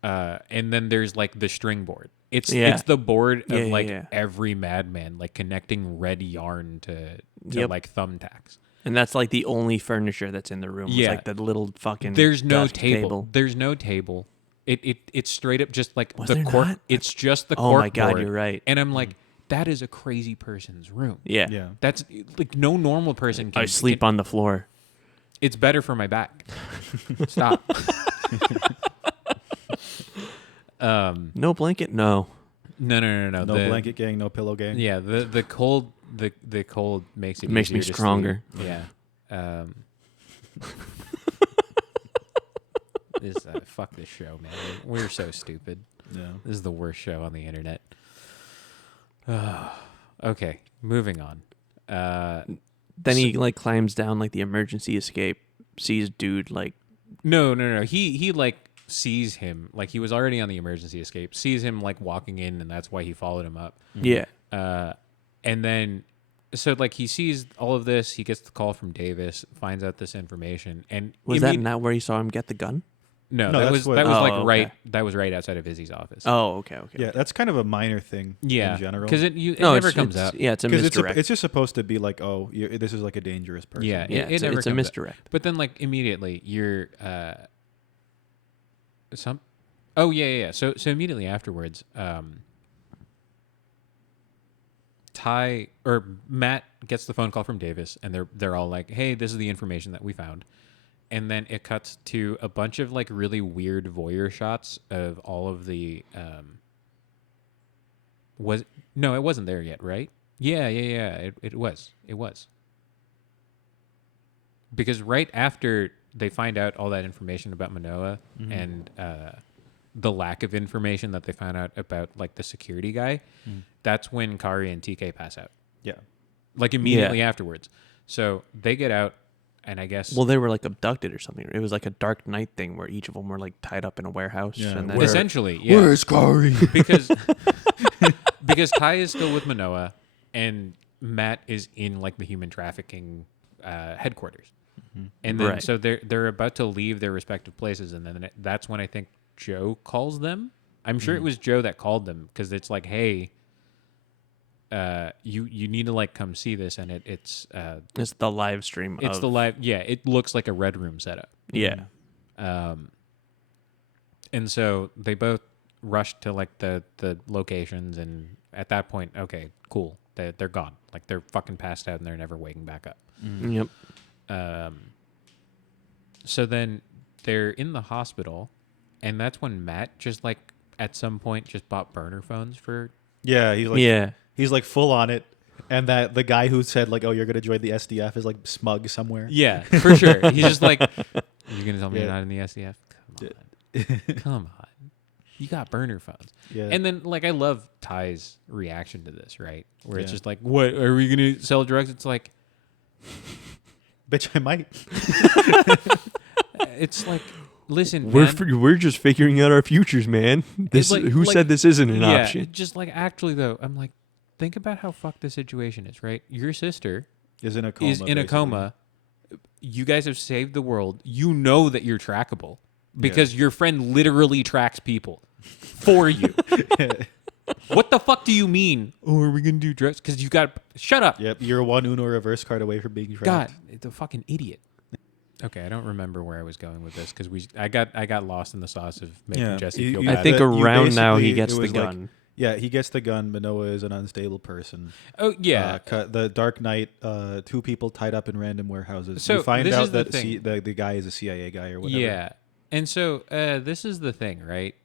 and then there's like the string board. It's the board of Yeah. every madman, like connecting red yarn to Yep. like thumbtacks. And that's like the only furniture that's in the room. Yeah. It's like the little fucking. There's no desk table. There's no table. It's straight up just like Was the there cork. not? It's just the Oh cork my God, board. you're right. And I'm like, that is a crazy person's room. Yeah. Yeah. That's like no normal person can I sleep on the floor. It's better for my back. Stop. No blanket. No. No. No blanket gang, no pillow gang. Yeah, the cold the cold makes it Makes me easier to stronger. sleep. Yeah. Fuck this show, man. We're so stupid. Yeah. This is the worst show on the internet. Okay, moving on. Then he like climbs down like the emergency escape, sees dude like. No. He like sees him, like he was already on the emergency escape, sees him like walking in, and that's why he followed him up. Yeah. And then so like he sees all of this, he gets the call from Davis, finds out this information, and Was that not where he saw him get the gun? No, No, that that's was what- that was Oh, like okay. right. That was right outside of Izzy's office. Oh, okay. Yeah, that's kind of a minor thing yeah, in general. because it No, never it's, comes it's, up. Yeah, it's a Because misdirect. it's just supposed to be like, oh, this is like a dangerous person. Yeah, yeah, it it's, never it's a comes up. misdirect. But then like immediately you're some. Oh yeah. So immediately afterwards, Ty or Matt gets the phone call from Davis, and they're all like, "Hey, this is the information that we found." And then it cuts to a bunch of like really weird voyeur shots of all of the it wasn't there yet, right? Yeah. It was. Because right after they find out all that information about Manoa and the lack of information that they found out about like the security guy, that's when Kari and TK pass out. Yeah. Like immediately afterwards. So they get out, and I guess Well, they were like abducted or something. It was like a Dark Knight thing where each of them were like tied up in a warehouse. Yeah, And then where- essentially, yeah. Where's Kari? because Ty is still with Manoa, and Matt is in like the human trafficking headquarters, and then Right. so they're about to leave their respective places, and then that's when I think Joe calls them. I'm sure it was Joe that called them, because it's like, hey, you need to like come see this, and it's the live stream. it's of, the live, yeah, it looks like a Red Room setup. Yeah. And so they both rush to like the locations, and at that point, okay, cool, they're gone. Like they're fucking passed out, and they're never waking back up. Yep. So then they're in the hospital, and that's when Matt just like at some point just bought burner phones for. Yeah, Yeah. he's like full on it, and that the guy who said like, oh, you're gonna join the SDF is like smug somewhere. Yeah, for sure. He's just like, you're gonna tell me Yeah. you're not in the SDF? Come on. You got burner phones. Yeah. And then, like, I love Ty's reaction to this, right? Where it's Yeah. just like, what, are we going to sell drugs? It's like, Bitch, I might. it's like, listen, We're man. we're just figuring out our futures, man. This like- who like- said this isn't an Yeah, option? just like, actually, though, I'm like, think about how fucked the situation is, right? Your sister Is in a coma. is in a basically. coma. You guys have saved the world. You know that you're trackable because your friend literally tracks people for you. What the fuck do you mean? Oh, are we gonna do drugs? Because you got shut up. Yep, you're one Uno reverse card away from being trapped. God, it's a fucking idiot. Okay, I don't remember where I was going with this because I got lost in the sauce of making Yeah, Jesse you- feel you- I bad. think you around now he basically- gets it the was like- gun. Yeah, he gets the gun. Manoa is an unstable person. Oh yeah, The Dark Knight, two people tied up in random warehouses. So you find this out is the that thing. the guy is a CIA guy or whatever. yeah. And so this is the thing, right?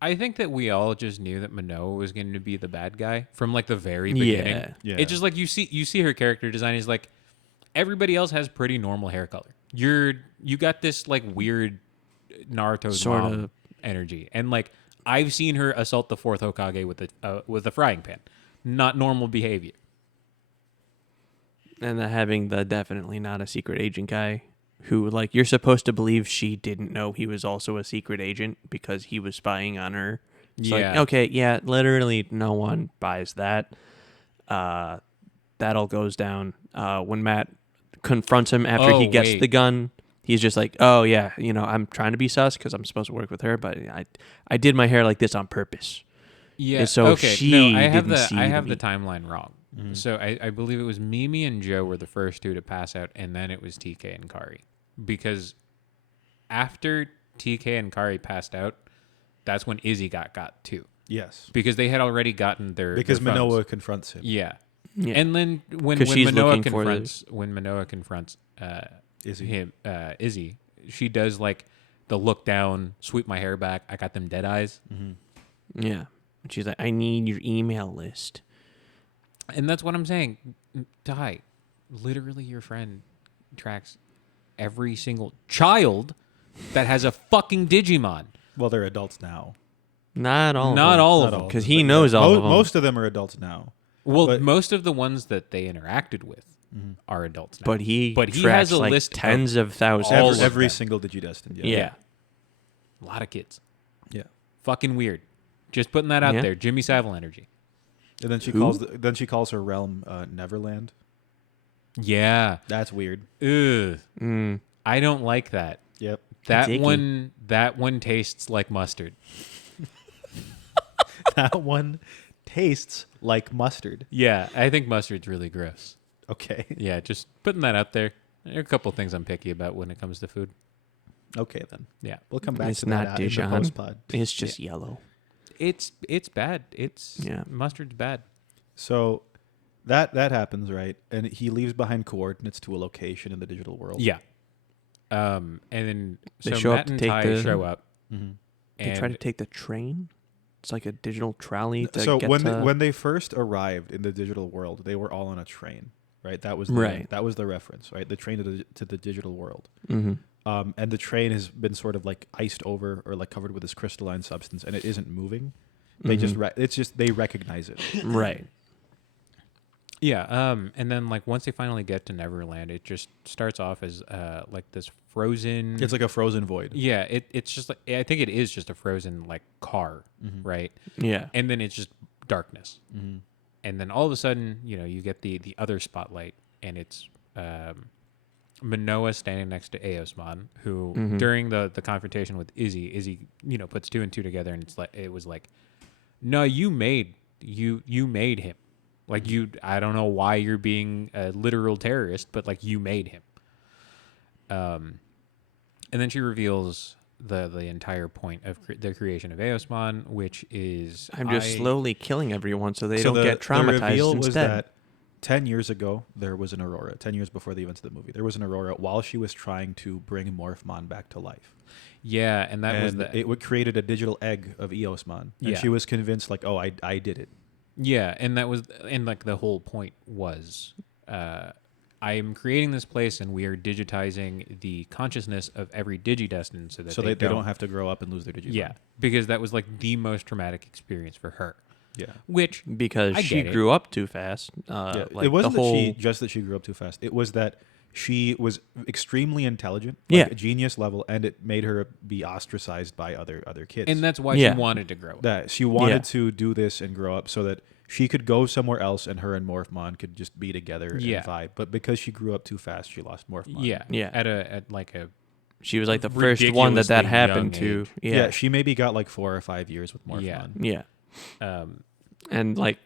I think that we all just knew that Manoa was going to be the bad guy from like the very beginning. Yeah. Yeah. It's just like you see her character design is like everybody else has pretty normal hair color. You got this like weird Naruto's Sorta. mom energy, and like I've seen her assault the fourth Hokage with a frying pan. Not normal behavior. And then having the definitely not a secret agent guy who, like, you're supposed to believe she didn't know he was also a secret agent because he was spying on her. It's like, Yeah. okay, yeah, literally no one buys that. That all goes down. When Matt confronts him after he Oh, gets wait. the gun, he's just like, oh, yeah, I'm trying to be sus because I'm supposed to work with her, but I did my hair like this on purpose. Yeah. And so okay. she no, I have didn't see I have me. the timeline wrong. So I believe it was Mimi and Joe were the first two to pass out, and then it was TK and Kari. Because after TK and Kari passed out, that's when Izzy got too. Yes. Because they had already gotten their Because their phones. Manoa confronts him. Yeah. Yeah. And then when 'Cause she's Manoa looking for confronts Izzy. him Izzy, she does like the look down, sweep my hair back. I got them dead eyes. Yeah. And she's like, I need your email list. And that's what I'm saying. Ty, literally your friend tracks every single child that has a fucking Digimon. Well, they're adults now. Not all Not all of Not them. Because but he yeah. knows all of them. Most of them are adults now. Well, But- most of the ones that they interacted with are adults now. But he has tracks a like list tens of thousands. all Every, of every them. single Digidestined. Yeah. Yeah. A lot of kids. Yeah. Fucking weird. Just putting that out Yeah. there. Jimmy Savile energy. And then she Who? calls her realm Neverland. Yeah. That's weird. Ugh. Mm. I don't like that. Yep. That icky. one tastes like mustard. That one tastes like mustard. Yeah, I think mustard's really gross. Okay. Yeah, just putting that out there. There are a couple things I'm picky about when it comes to food. Okay then. Yeah. We'll come back It's to not that in the Dijon. post-pod. It's just yellow. It's bad. Yeah. Mustard's bad. So that happens, right? And he leaves behind coordinates to a location in the digital world. Yeah. And then They so show up Matt to and take Ty the- show up. Mm-hmm. They try to take the train. It's like a digital trolley to So get when to... when they first arrived in the digital world, they were all on a train, right? That was Right. That was the reference, right? The train to the digital world. Mhm. And the train has been sort of like iced over or like covered with this crystalline substance, and it isn't moving. They just it's just they recognize it. Right. Yeah, and then like once they finally get to Neverland, it just starts off as like this frozen. It's like a frozen void. yeah, it's just like I think it is just a frozen like car, right? Yeah. And then it's just darkness, and then all of a sudden, you get the other spotlight, and it's Manoa standing next to Aosmon, who during the confrontation with Izzy, puts two and two together, and it was like, no, you made him. Like I don't know why you're being a literal terrorist, but like you made him. And then she reveals the entire point of the creation of Aosmon, which is I'm just slowly killing everyone so they don't get The traumatized reveal was instead. that 10 years ago, there was an Aurora. 10 years before the events of the movie, there was an Aurora while she was trying to bring Morphmon back to life. Yeah, and that was And it created a digital egg of Eosmon. And Yeah. she was convinced, like, oh, I did it. yeah, and that was like the whole point was I'm creating this place, and we are digitizing the consciousness of every Digidestined so that So they don't have to grow up and lose their Digimon. Yeah, because that was like the most traumatic experience for her. Yeah. Which because I she get it. grew up too fast. Yeah. Like It wasn't the whole, that she grew up too fast. It was that she was extremely intelligent, Yeah. genius level, and it made her be ostracized by other kids. and that's why Yeah. she wanted to grow up. that she wanted Yeah. to do this and grow up so that she could go somewhere else and her and Morphmon could just be together Yeah. and vibe. But because she grew up too fast, she lost Morphmon. Yeah, Yeah. At like a she was like the first one that ridiculously happened young to. age. Yeah. She maybe got like 4 or 5 years with Morphmon. Yeah. Yeah. um, And like,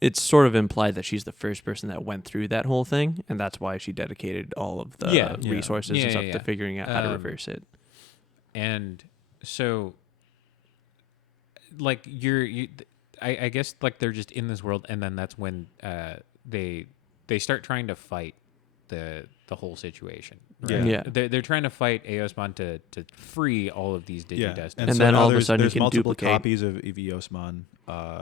it's sort of implied that she's the first person that went through that whole thing, and that's why she dedicated all of the Yeah. resources Yeah, and stuff yeah, to yeah. figuring out how to reverse it. and so like I guess like they're just in this world, and then that's when they start trying to fight the whole situation. Right? Yeah. They're trying to fight Eosmon to free all of these Yeah. Digidestined. And so then now all of a there's- sudden you there's can multiple duplicate. copies of Eosmon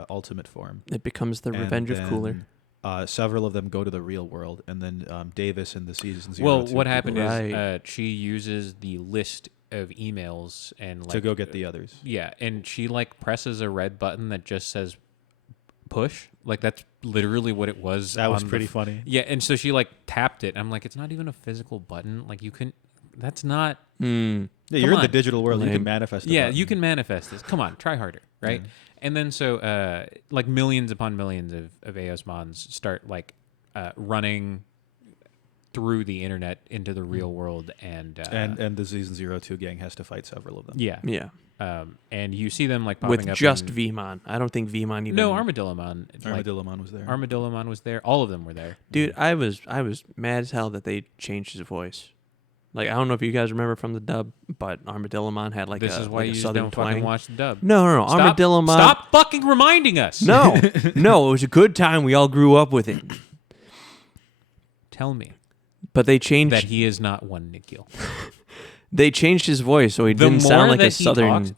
ultimate form. It becomes the And Revenge of then, Cooler. Several of them go to the real world, and then Davis in the season 0 Well, two what people happened Right. is she uses the list of emails and like to go get the others. Yeah, and she like presses a red button that just says push. Like that's literally what it was. That was on the pretty funny. Yeah, and so she like tapped it. I'm like, it's not even a physical button. Like you can. That's not. Mm. Yeah, you're in the on. digital world. You Lame. can manifest. Yeah, button. you can manifest this. Come on, try harder, right? And then so like millions upon millions of Eosmons start like running through the internet into the real world, and And the season 02 gang has to fight several of them. yeah, Yeah. and you see them like popping With up just in, VMon. I don't think VMon even. no Armadillomon. Like, Armadillomon was there. Armadillomon was there. All of them were there. Dude, I was mad as hell that they changed his voice. Like, I don't know if you guys remember from the dub, but Armadillomon had like This a, is why like you a just southern don't twang. fucking watch the dub. No. Stop, Armadillomon. Stop fucking reminding us. No, no, it was a good time. We all grew up with it. Tell me But they changed. that he is not one Nikhil. They changed his voice so he The didn't sound more like that a he southern. talks,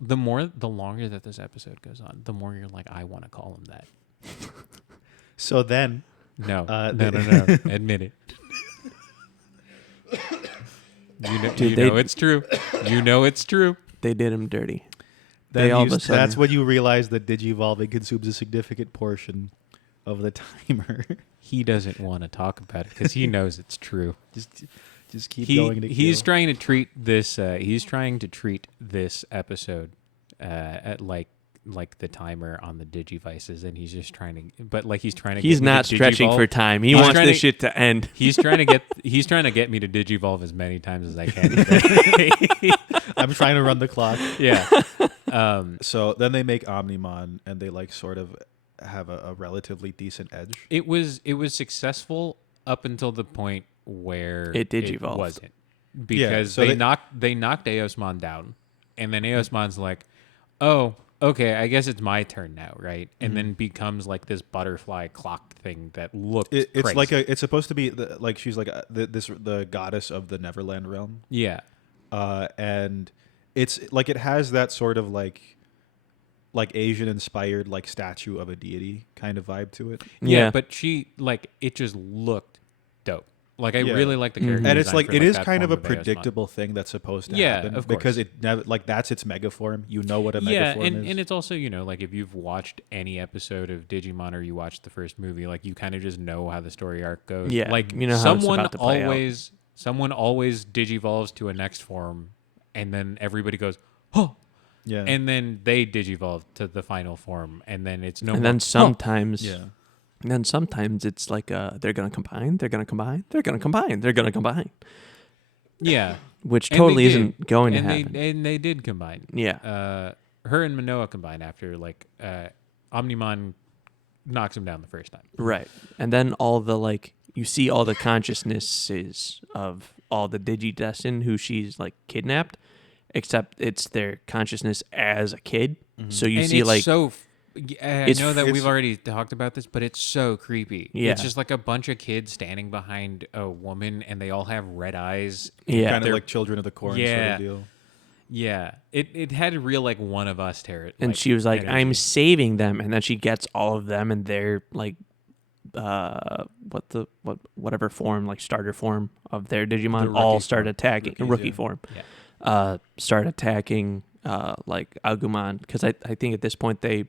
the longer that this episode goes on, the more you're like, I want to call him that. So then, No, they- no. Admit it. Dude, you they- know it's true. You know it's true. They did him dirty. then They all of you- a sudden- that's when you realize that Digivolving consumes a significant portion of the timer. He doesn't want to talk about it because he knows it's true. just keep going to He's kill. trying to treat this. He's trying to treat this episode at like the timer on the Digivices, and he's just trying to. But like he's trying to. He's get me to not stretching Digivolve. for time. He He's wants trying this to- shit to end. He's trying to get. He's trying to get me to Digivolve as many times as I can. I'm trying to run the clock. Yeah. So then they make Omnimon, and they like sort of have a relatively decent edge. It was successful up until the point where It digivolved. wasn't, because so they knocked Eosmon down, and then Eosmon's like, oh, okay, I guess it's my turn now, right? And then becomes like this butterfly clock thing that looks It's crazy. like it's supposed to be like she's like the goddess of the Neverland realm, yeah, and it's like it has that sort of like Asian inspired like statue of a deity kind of vibe to it. Yeah. But she like it just looked dope. Like I Yeah. really like the character, And it's design like for, it is that kind of form a Eosmon. predictable thing that's supposed to Yeah, happen of because course. it never like that's its mega form. You know what a mega Yeah, form is. and it's also, you know, like if you've watched any episode of Digimon or you watched the first movie, like you kind of just know how the story arc goes. Yeah, like you know how it's someone about to play out. someone always digivolves to a next form, and then everybody goes, oh, yeah, and then they digivolve to the final form, and then it's no. And more, then sometimes, yeah. and then sometimes it's like they're gonna combine, they're gonna combine, they're gonna combine, they're gonna combine, yeah, which And totally they did. isn't going and to happen. they did combine. Yeah, Her and Manoa combine after like Omnimon knocks him down the first time. right. And then all the like, you see all the consciousnesses of all the Digidestined who she's like kidnapped, except it's their consciousness as a kid. So you and see it's like so. I it's- know that it's- we've already talked about this, but it's so creepy. Yeah. It's just like a bunch of kids standing behind a woman, and they all have red eyes. yeah, kind of they're- like Children of the Corn sort Yeah. of deal. Yeah, it had real like One of Us terror. and she was like, "I'm saving them," and then she gets all of them, and they're like whatever form, like starter form of their Digimon, The all rookie start form. attacking Rookies, rookie yeah. form. Yeah. Start attacking like Agumon, because I think at this point they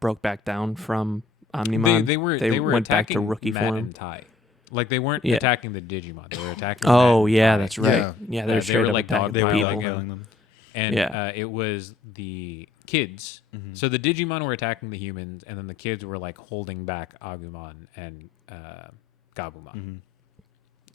broke back down from Omnimon. They were went back to attacking rookie Matt form. and Tai. Like they weren't Yeah. attacking the Digimon. They were attacking. Oh Matt and yeah, Tai. that's right. Yeah. Yeah, They they're were straight up like attacking They were people. dogpiling them. And Yeah. it was the kids. Mm-hmm. So the Digimon were attacking the humans, and then the kids were like holding back Agumon and Gabumon. Mm-hmm.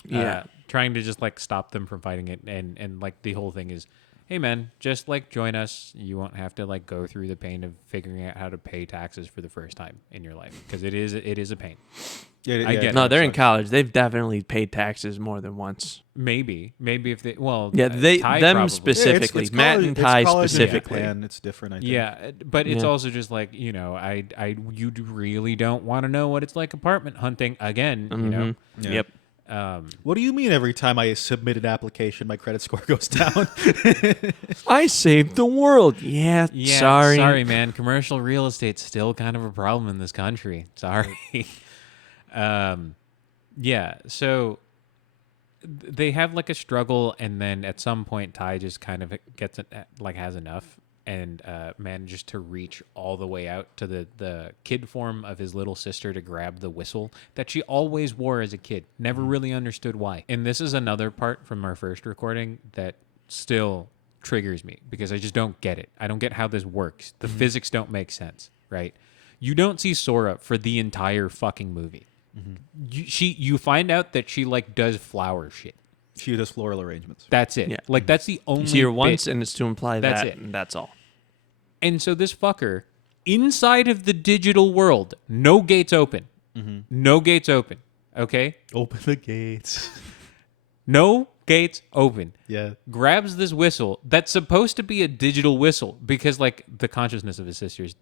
Yeah. Trying to just like stop them from fighting it, and like the whole thing is, hey man, just like join us. You won't have to like go through the pain of figuring out how to pay taxes for the first time in your life, because it is a pain. Yeah, I get it. No, they're in sucks. college. They've definitely paid taxes more than once. Maybe if they Yeah, they Tai them probably. specifically, it's Matt college- and it's Tai college in specifically. Japan, it's different. I think. Yeah, but it's Yeah. also just like, you really don't want to know what it's like apartment hunting again. You know. Yeah. Yep. What do you mean every time I submit an application, my credit score goes down? I saved the world. Yeah, Yeah, sorry. man. Commercial real estate's still kind of a problem in this country. Sorry. Yeah, so they have like a struggle, and then at some point, Tai just kind of gets it, like has enough, and manages to reach all the way out to the kid form of his little sister to grab the whistle that she always wore as a kid. Never really understood why. And this is another part from our first recording that still triggers me, because I just don't get it. I don't get how this works. The physics don't make sense, right? You don't see Sora for the entire fucking movie. You find out that she like does flower shit. She does floral arrangements. That's it. Yeah. Like that's the only You see her bit. once, and it's to imply That's that, it. and that's all. And so this fucker, inside of the digital world, no gates open. No gates open. Okay? Open the gates. No gates open. Yeah. Grabs this whistle that's supposed to be a digital whistle, because like the consciousness of his sister's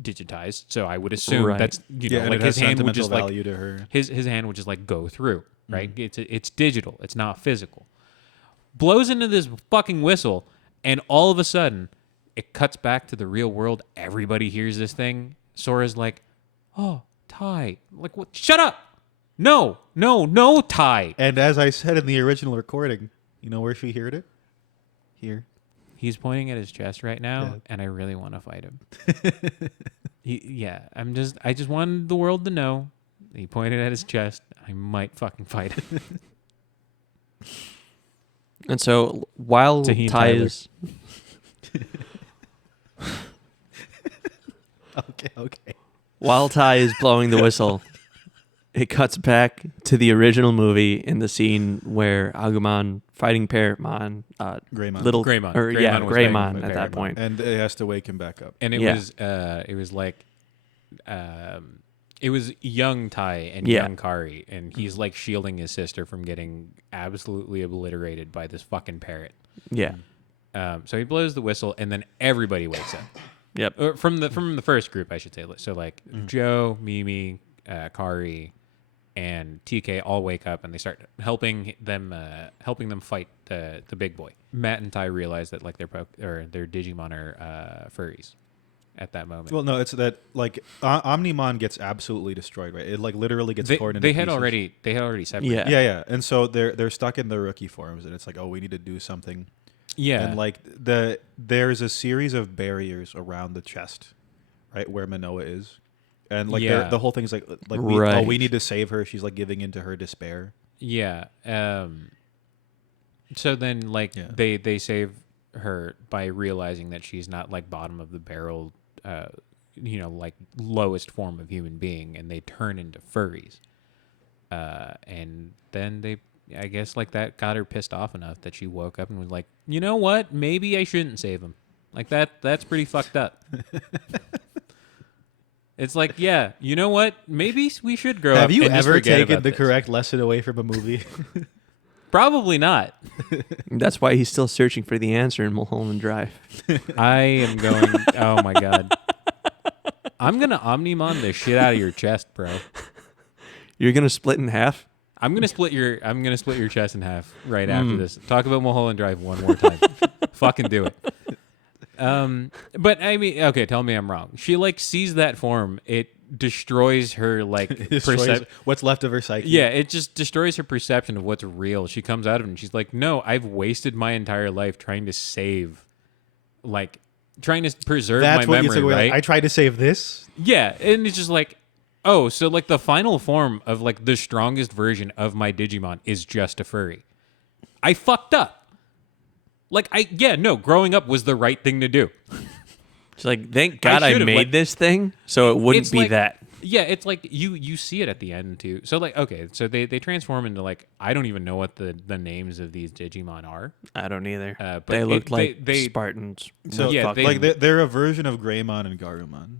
digitized. So I would assume Right. that's Yeah, and like it has his hand would sentimental just like value to her. his hand would just like go through, right? It's digital. It's not physical. Blows into this fucking whistle, and all of a sudden, it cuts back to the real world. Everybody hears this thing. Sora's like, "Oh, Tai, like what? Shut up! No, Tai." And as I said in the original recording, you know where she heard it? Here. He's pointing at his chest right now, Yeah. and I really want to fight him. I just wanted the world to know. He pointed at his chest. I might fucking fight him. And so while Tahini Tai Tyler. is Okay. while Tai is blowing the whistle, it cuts back to the original movie in the scene where Agumon fighting Parrotmon, Greymon. little Greymon. Greymon was fighting Greymon with at that Parrotmon. point. And it has to wake him back up. And it Yeah. was like, it was young Tai and Yeah. young Kari, and he's like shielding his sister from getting absolutely obliterated by this fucking parrot. Yeah. So he blows the whistle, and then everybody wakes up. Yep. Or from the first group, I should say. So like Joe, Mimi, Kari, and TK all wake up, and they start helping them fight the big boy. Matt and Tai realize that like their Digimon are furries at that moment. Well, no, it's that like Omnimon gets absolutely destroyed, right? It like literally gets torn into they had pieces. already separated. Yeah. Yeah. And so they're stuck in the rookie forms, and it's like, oh, we need to do something. Yeah. And like there's a series of barriers around the chest, right, where Manoa is, and like Yeah. the whole thing's like Right. we need to save her. She's like giving into her despair. Yeah. So then, like, Yeah. they save her by realizing that she's not like bottom of the barrel, like lowest form of human being, and they turn into furries. And then I guess like that got her pissed off enough that she woke up and was like, you know what? Maybe I shouldn't save him. Like that's pretty fucked up. It's like, yeah, you know what? Maybe we should grow up. Have you and just ever forget taken about the this. correct lesson away from a movie? Probably not. That's why he's still searching for the answer in Mulholland Drive. I am going. Oh my god. I'm gonna Omnimon the shit out of your chest, bro. You're gonna split in half. I'm gonna split your chest in half right after this. Talk about Mulholland Drive one more time. Fucking do it. But I mean, okay, tell me I'm wrong. She like sees that form. It destroys her like Destroys what's left of her psyche. Yeah, it just destroys her perception of what's real. She comes out of it and she's like, "No, I've wasted my entire life trying to preserve That's my what you memory, said. right?" Like, I tried to save this. Yeah, and it's just like, oh, so like the final form of like the strongest version of my Digimon is just a furry. I fucked up. Like growing up was the right thing to do. It's like, thank God I should've, made like- this thing so it wouldn't It's be like- that. Yeah, it's like you see it at the end too. So like, okay, so they transform into like, I don't even know what the names of these Digimon are. I don't either. But They look like they- Spartans. So Yeah, Fuck they- like they're a version of Greymon and Garurumon,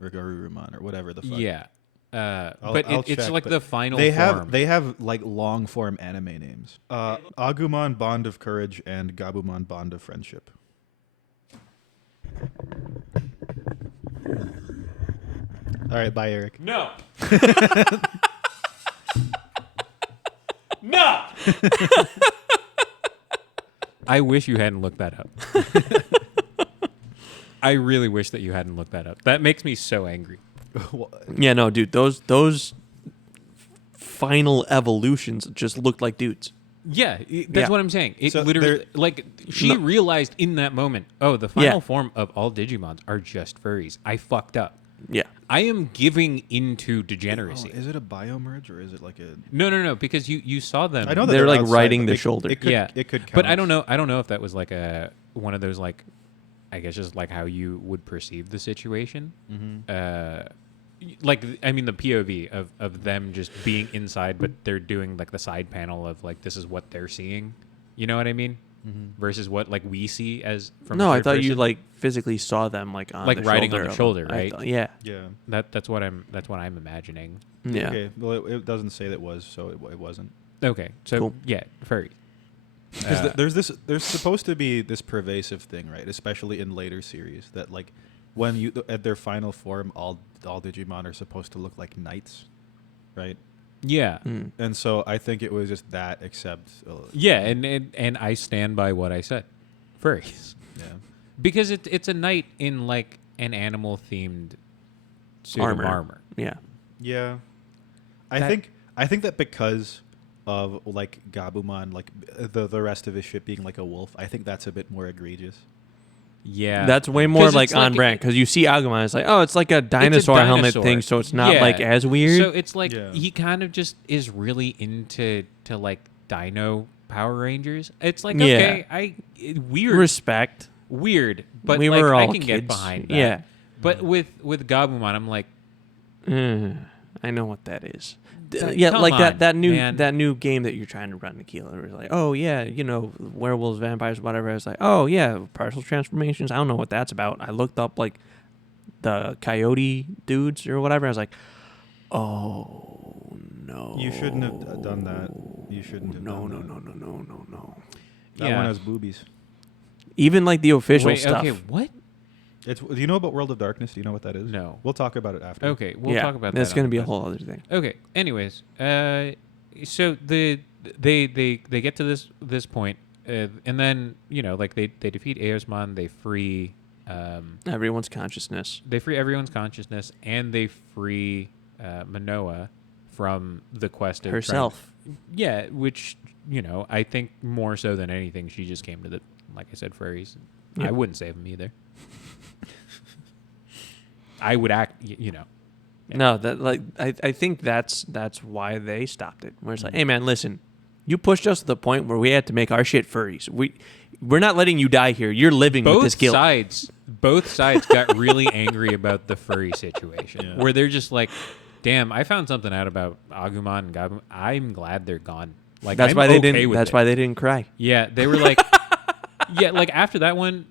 or Garurumon, or whatever the fuck. Yeah. But I'll it's check, like but the final They form. have like long form anime names. Agumon Bond of Courage and Gabumon Bond of Friendship. All right, bye, Eric. No. No. I wish you hadn't looked that up. I really wish that you hadn't looked that up. That makes me so angry. Yeah, no, dude. Those final evolutions just looked like dudes. Yeah, that's Yeah. what I'm saying. It So literally, there- like, she realized in that moment, oh, the Yeah. final form of all Digimons are just furries. I fucked up. Yeah. I am giving into Oh, degeneracy. is it a biomerge or is it like a? No, because you saw them. I know that They're, like, outside, riding but the it- shoulder. It could, Yeah, it could. Count. But I don't know if that was like one of those like, I guess just like how you would perceive the situation. Like, I mean, the POV of them just being inside, but they're doing like the side panel of like, this is what they're seeing. You know what I mean? Versus what like we see as from No, I third thought you person. like physically saw them like on Like the riding on shoulder the of shoulder, them. I right? thought- yeah. Yeah. that's what I'm imagining. Yeah. Okay. Well, it doesn't say that was, so it wasn't. Okay, so Cool. yeah, furry. Because there's supposed to be this pervasive thing, right? Especially in later series, that like when you at their final form, all Digimon are supposed to look like knights, right? Yeah. And so I think it was just that, except Yeah, and I stand by what I said. Furries. yeah. Because it's a knight in like an animal themed suit of armor. Yeah. Yeah. That- I think that because of like Gabumon, like the rest of his shit being like a wolf, I think that's a bit more egregious. Yeah. That's way more 'Cause like it's on brand because you see Agumon, it's like, oh, it's like a dinosaur helmet dinosaur. thing, so it's not Yeah. like as weird. So it's like Yeah. he kind of just is really into like Dino Power Rangers. It's like, Yeah. okay, weird, Respect. but We like, were I all can get kids. behind that. Yeah. But with Gabumon, I'm like, I know what that is. That- Yeah, come like on, that man. new game that you're trying to run, Nikhil. It was like, oh yeah, you know, werewolves, vampires, whatever. I was like, oh yeah, partial transformations. I don't know what that's about. I looked up like the coyote dudes or whatever. I was like, oh no. You shouldn't have done that. You shouldn't have No, done no, that. no, no, no, no, no. That Yeah. one has boobies. Even like the official wait, stuff. okay, what? Do you know about World of Darkness? Do you know what that is? No. We'll talk about it after. Okay, we'll yeah, talk about that's that. going to on be a the- whole other thing. Okay. Anyways, so they get to this point, and then like they defeat Eosmon, they free Everyone's consciousness. everyone's consciousness, and they free Manoa from the quest of trying- Herself. yeah, which I think more so than anything, she just came to the, like I said, furries. Yeah. I wouldn't save them either. I would act, Yeah. No, that like I think that's why they stopped it. Where it's like, hey man, listen, you pushed us to the point where we had to make our shit furries. We're not letting you die here. You're living with this guilt. Both sides got really angry about the furry situation, Yeah. where they're just like, "Damn, I found something out about Agumon and Gabumon. I'm glad they're gone." Like That's I'm why they okay didn't. with That's it. why they didn't cry. Yeah, they were like, yeah, like after that one.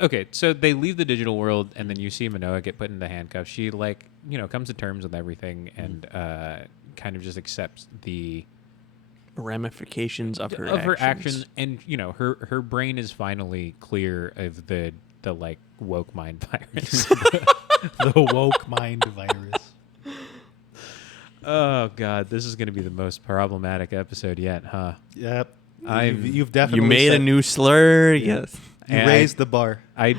Okay, so they leave the digital world, and then you see Manoa get put into handcuffs. She like comes to terms with everything, and kind of just accepts the Ramifications of her her actions. actions, and her brain is finally clear of the like woke mind virus. The woke mind virus. Oh God, this is going to be the most problematic episode yet, huh? Yep. I'm- You've definitely You made a set- new slur. Yes. You And raised the bar. I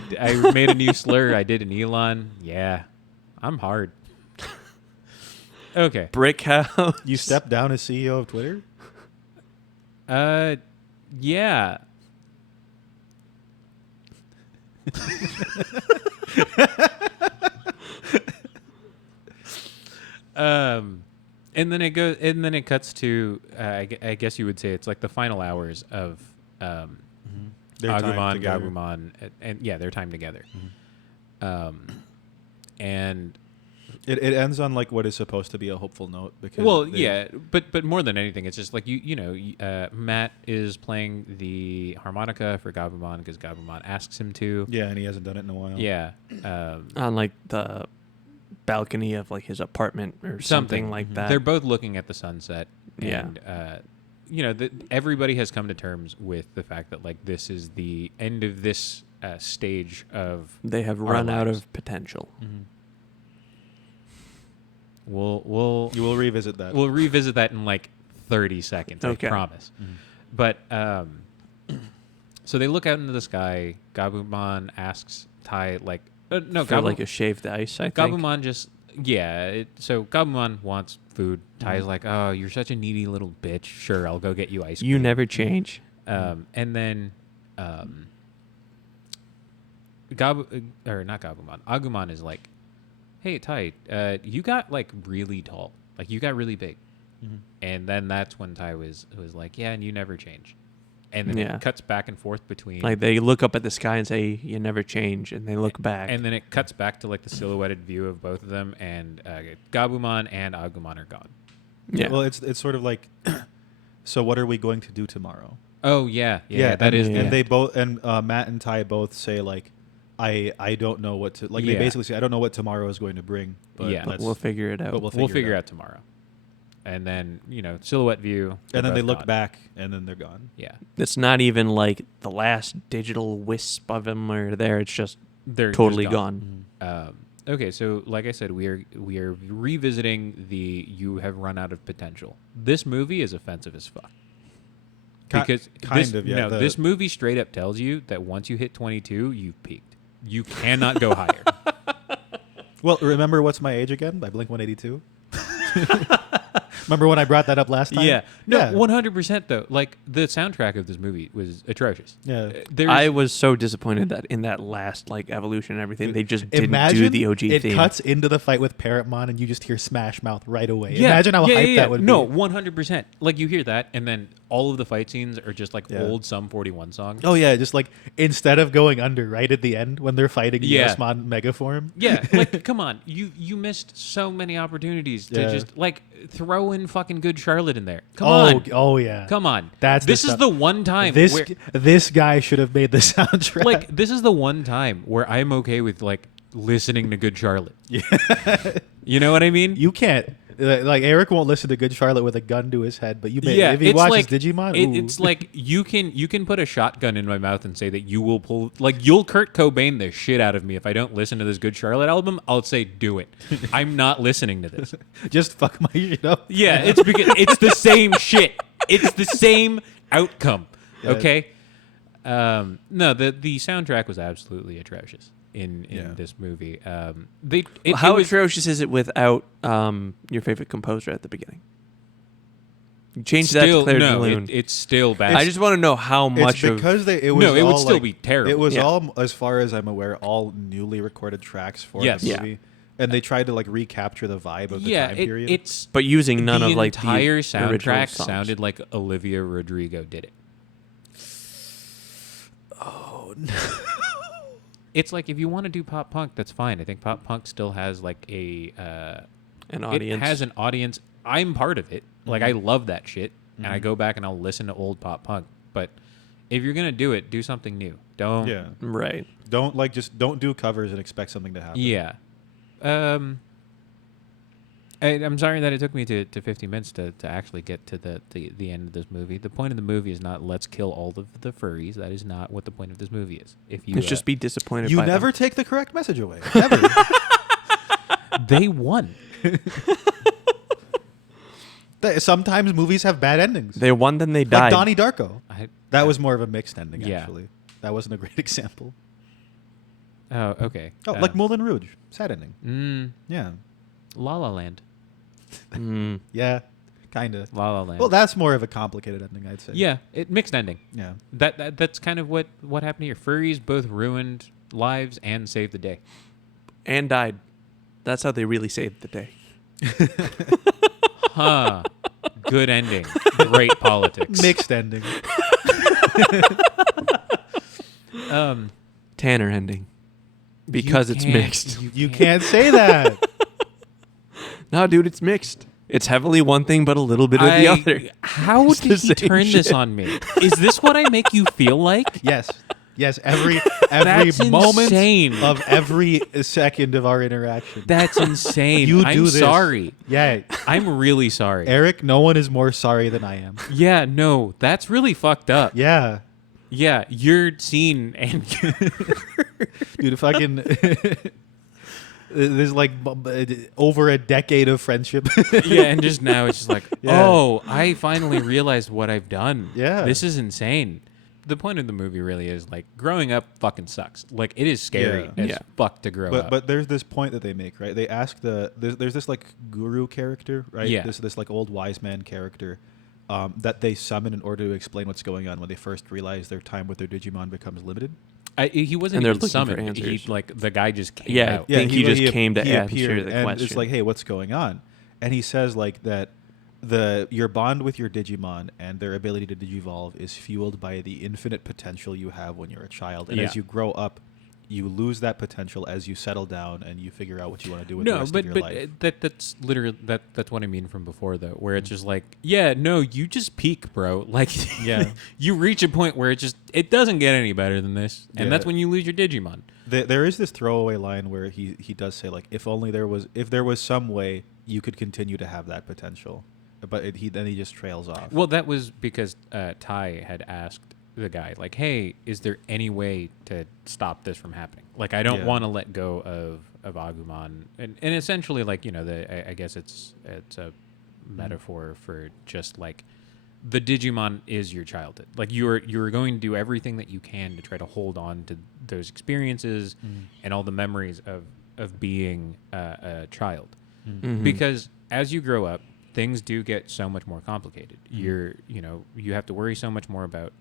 made a new slur. I did an Elon. Yeah, I'm hard. Okay. Brick house. You stepped down as CEO of Twitter? Yeah. And then it cuts to I guess you would say it's like the final hours of Their time Agumon, together. Gabumon, and yeah, their time together. And It ends on like what is supposed to be a hopeful note because but more than anything, it's just like Matt is playing the harmonica for Gabumon because Gabumon asks him to. yeah, and he hasn't done it in a while. Yeah. On like the balcony of like his apartment or something like that. They're both looking at the sunset. Yeah. And, everybody has come to terms with the fact that like this is the end of this stage of They have our run out lives. of potential. We'll You will revisit that. we'll revisit that in like 30 seconds. Okay. I promise. But so they look out into the sky. Gabumon asks Tai like no For like a shaved ice, I think. Gabumon just so Gabumon wants food. Tai's like, oh, you're such a needy little bitch. Sure, I'll go get you ice cream. You never change. And then not Gabumon. Agumon is like, hey Tai, you got like really tall. Like you got really big. And then that's when Tai was like, yeah, and you never change. And then Yeah. it cuts back and forth between Like they look up at the sky and say, "You never change," and they look back. and then it cuts back to like the silhouetted view of both of them, and Gabumon and Agumon are gone. yeah. Well, it's sort of like, so what are we going to do tomorrow? Oh yeah, that and, is. yeah. And they both Matt and Ty both say like, I don't know what to like. They Yeah. basically say I don't know what tomorrow is going to bring. But Yeah. let's, We'll figure it out. but We'll figure figure it out tomorrow. And then silhouette view. they're And then they both look gone. back, and then they're gone. Yeah, It's not even like the last digital wisp of him are there. It's just they're totally just gone. Okay, so like I said, we are revisiting the you have run out of potential. This movie is offensive as fuck. Because this movie straight up tells you that once you hit 22, you've peaked. You cannot go higher. Well, remember What's My Age Again by Blink-182? Remember when I brought that up last time? Yeah, no, Yeah. 100% though. Like the soundtrack of this movie was atrocious. Yeah. I was so disappointed that in that last like evolution and everything, they just didn't Imagine do the OG it theme. cuts into the fight with Parrotmon, and you just hear Smash Mouth right away. Yeah, Imagine how hype that would No, be. 100%. Like you hear that, and then all of the fight scenes are just like Yeah. old Sum 41 songs. Oh yeah, just like instead of going under right at the end when they're fighting Yeah. Yosmon Megaform. Yeah, like come on, you missed so many opportunities to Yeah. just like throw in fucking Good Charlotte in there. Come Oh, on, oh yeah. come on. That's the this is stuff. the one time This where this guy should have made the soundtrack. like this is the one time where I'm okay with like listening to Good Charlotte. Yeah, you know what I mean? you can't like Eric won't listen to Good Charlotte with a gun to his head, but you may Yeah, if he it's watches like, Digimon. it's like you can put a shotgun in my mouth and say that you will pull like you'll Kurt Cobain the shit out of me if I don't listen to this Good Charlotte album. I'll say do it. I'm not listening to this. just fuck my shit up. Yeah, it's because it's the same shit. It's the same outcome. Yeah. Okay. No, the soundtrack was absolutely atrocious in Yeah. this movie. How It was, atrocious is it without your favorite composer at the beginning? You change that to still Claire no, DeLune. it's still bad. I just want to know how It's much of because it was No, it would all, still like- be terrible. It was Yeah. all, as far as I'm aware, all newly recorded tracks for Yes. the Yeah. movie, and they tried to like recapture the vibe of the yeah, time period. it's but using none the of like entire the original soundtrack songs. sounded like Olivia Rodrigo did it. oh no. It's like if you want to do pop punk, that's fine. I think pop punk still has like an audience. It has an audience. I'm part of it. Like I Mm-hmm. love that shit, and I go back and I'll listen to old pop punk. But if you're gonna do it, do something new. Don't. Yeah. right. Don't do covers and expect something to happen. Yeah. I'm sorry that it took me to 50 minutes to actually get to the end of this movie. The point of the movie is not let's kill all of the furries. That is not what the point of this movie is. If you It's just be disappointed. You by never them. take the correct message away. Never. they won. Sometimes movies have bad endings. They won, then they Like died. Donnie Darko. I, That was more of a mixed ending, Yeah. actually. That wasn't a great example. Oh, okay. Oh, like Moulin Rouge. Sad ending. Yeah. La La Land. Yeah. Kind of. La La Land. Well, that's more of a complicated ending, I'd say. yeah, mixed ending. Yeah. That's kind of what happened here. Furries both ruined lives and saved the day. And died. That's how they really saved the day. Huh. Good ending. Great politics. Mixed ending. Tanner ending. Because it's can't- mixed. You can't say that. No, dude, it's mixed. It's heavily one thing, but a little bit of the other. How It's did the he same turn this shit. on me? Is this what I make you feel like? Yes. Yes. Every That's moment insane. of every second of our interaction. That's insane. You I'm do this. sorry. Yeah. I'm really sorry. Eric, no one is more sorry than I am. Yeah, no, that's really fucked up. Yeah. Yeah, you're seen and Dude, fucking there's like over a decade of friendship. yeah, and just now it's just like, Yeah. oh, I finally realized what I've done. Yeah. This is insane. The point of the movie really is like growing up fucking sucks. Like it is scary Yeah. as Yeah. fuck to grow up. But there's this point that they make, right? They ask there's this like guru character, right? Yeah. This like old wise man character that they summon in order to explain what's going on when they first realize their time with their Digimon becomes limited. He wasn't And they're even looking for summoned. He answers. like the guy just came Yeah, out. I think he just came to he answer appeared, the and question. it's like, hey, what's going on? And he says like that your bond with your Digimon and their ability to digivolve is fueled by the infinite potential you have when you're a child, and Yeah. as you grow up, you lose that potential as you settle down and you figure out what you want to do with the No, rest but of your but life. that's literally that's what I mean from before though, where it's just like, yeah, no, you just peak, bro. Like, Yeah. you reach a point where it doesn't get any better than this, and Yeah. that's when you lose your Digimon. There is this throwaway line where he does say like, if there was some way you could continue to have that potential, but then he just trails off. Well, that was because Ty had asked the guy, like, hey, is there any way to stop this from happening? Like, I don't Yeah. want to let go of Agumon. And essentially, like, you know, I guess it's a metaphor for just, like, the Digimon is your childhood. Like, you're going to do everything that you can to try to hold on to those experiences and all the memories of being a child. Because as you grow up, things do get so much more complicated. You have to worry so much more about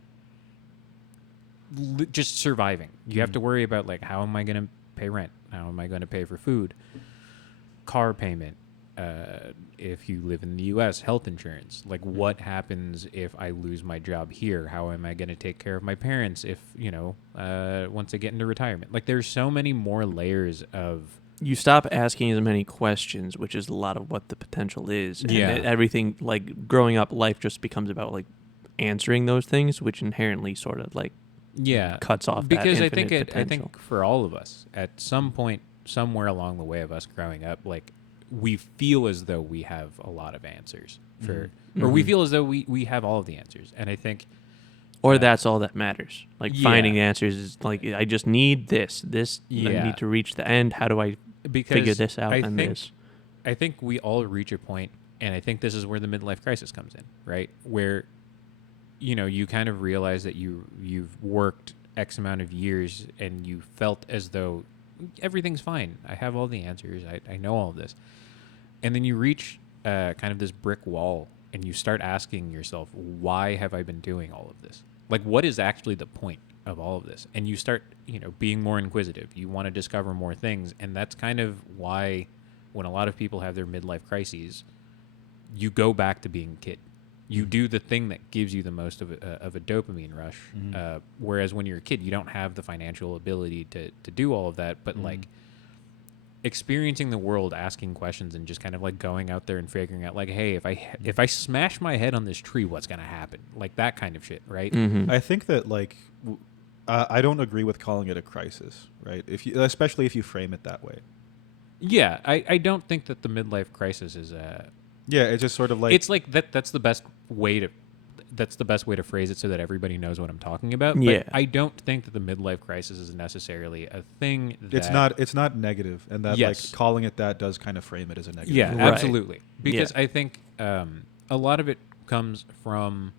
just surviving. You have to worry about like, how am I going to pay rent? How am I going to pay for food? Car payment. If you live in the U.S., health insurance. Like, what happens if I lose my job here? How am I going to take care of my parents if, once I get into retirement? Like, there's so many more layers of... You stop asking as many questions, which is a lot of what the potential is. And Yeah. everything, like, growing up, life just becomes about, like, answering those things, which inherently sort of, like, Yeah, cuts off that because I infinite think I potential. think for all of us, at some point, somewhere along the way of us growing up, like we feel as though we have a lot of answers for, or we feel as though we have all of the answers, and I think, Or that's all that matters. Like, Yeah. finding answers is, like, I just need this. I Yeah. need to reach the end. How do I because figure this out I and think, this? I think we all reach a point, and I think this is where the midlife crisis comes in, right? Where, you kind of realize that you've worked X amount of years, and you felt as though everything's fine. I have all the answers. I know all of this. And then you reach kind of this brick wall, and you start asking yourself, why have I been doing all of this? Like, what is actually the point of all of this? And you start, being more inquisitive. You want to discover more things. And that's kind of why when a lot of people have their midlife crises, you go back to being a kid. You do the thing that gives you the most of a dopamine rush. Whereas when you're a kid, you don't have the financial ability to do all of that. But like experiencing the world, asking questions, and just kind of like going out there and figuring out like, hey, if I smash my head on this tree, what's gonna happen? Like that kind of shit, right? I think that like I don't agree with calling it a crisis, right? Especially if you frame it that way. Yeah, I don't think that the midlife crisis is a. Yeah, it's just sort of like It's like that. That's the best way to phrase it so that everybody knows what I'm talking about. But Yeah. I don't think that the midlife crisis is necessarily a thing. That it's not negative, and that Yes. like calling it that does kind of frame it as a negative. Yeah, Right. absolutely. Because Yeah. I think a lot of it comes from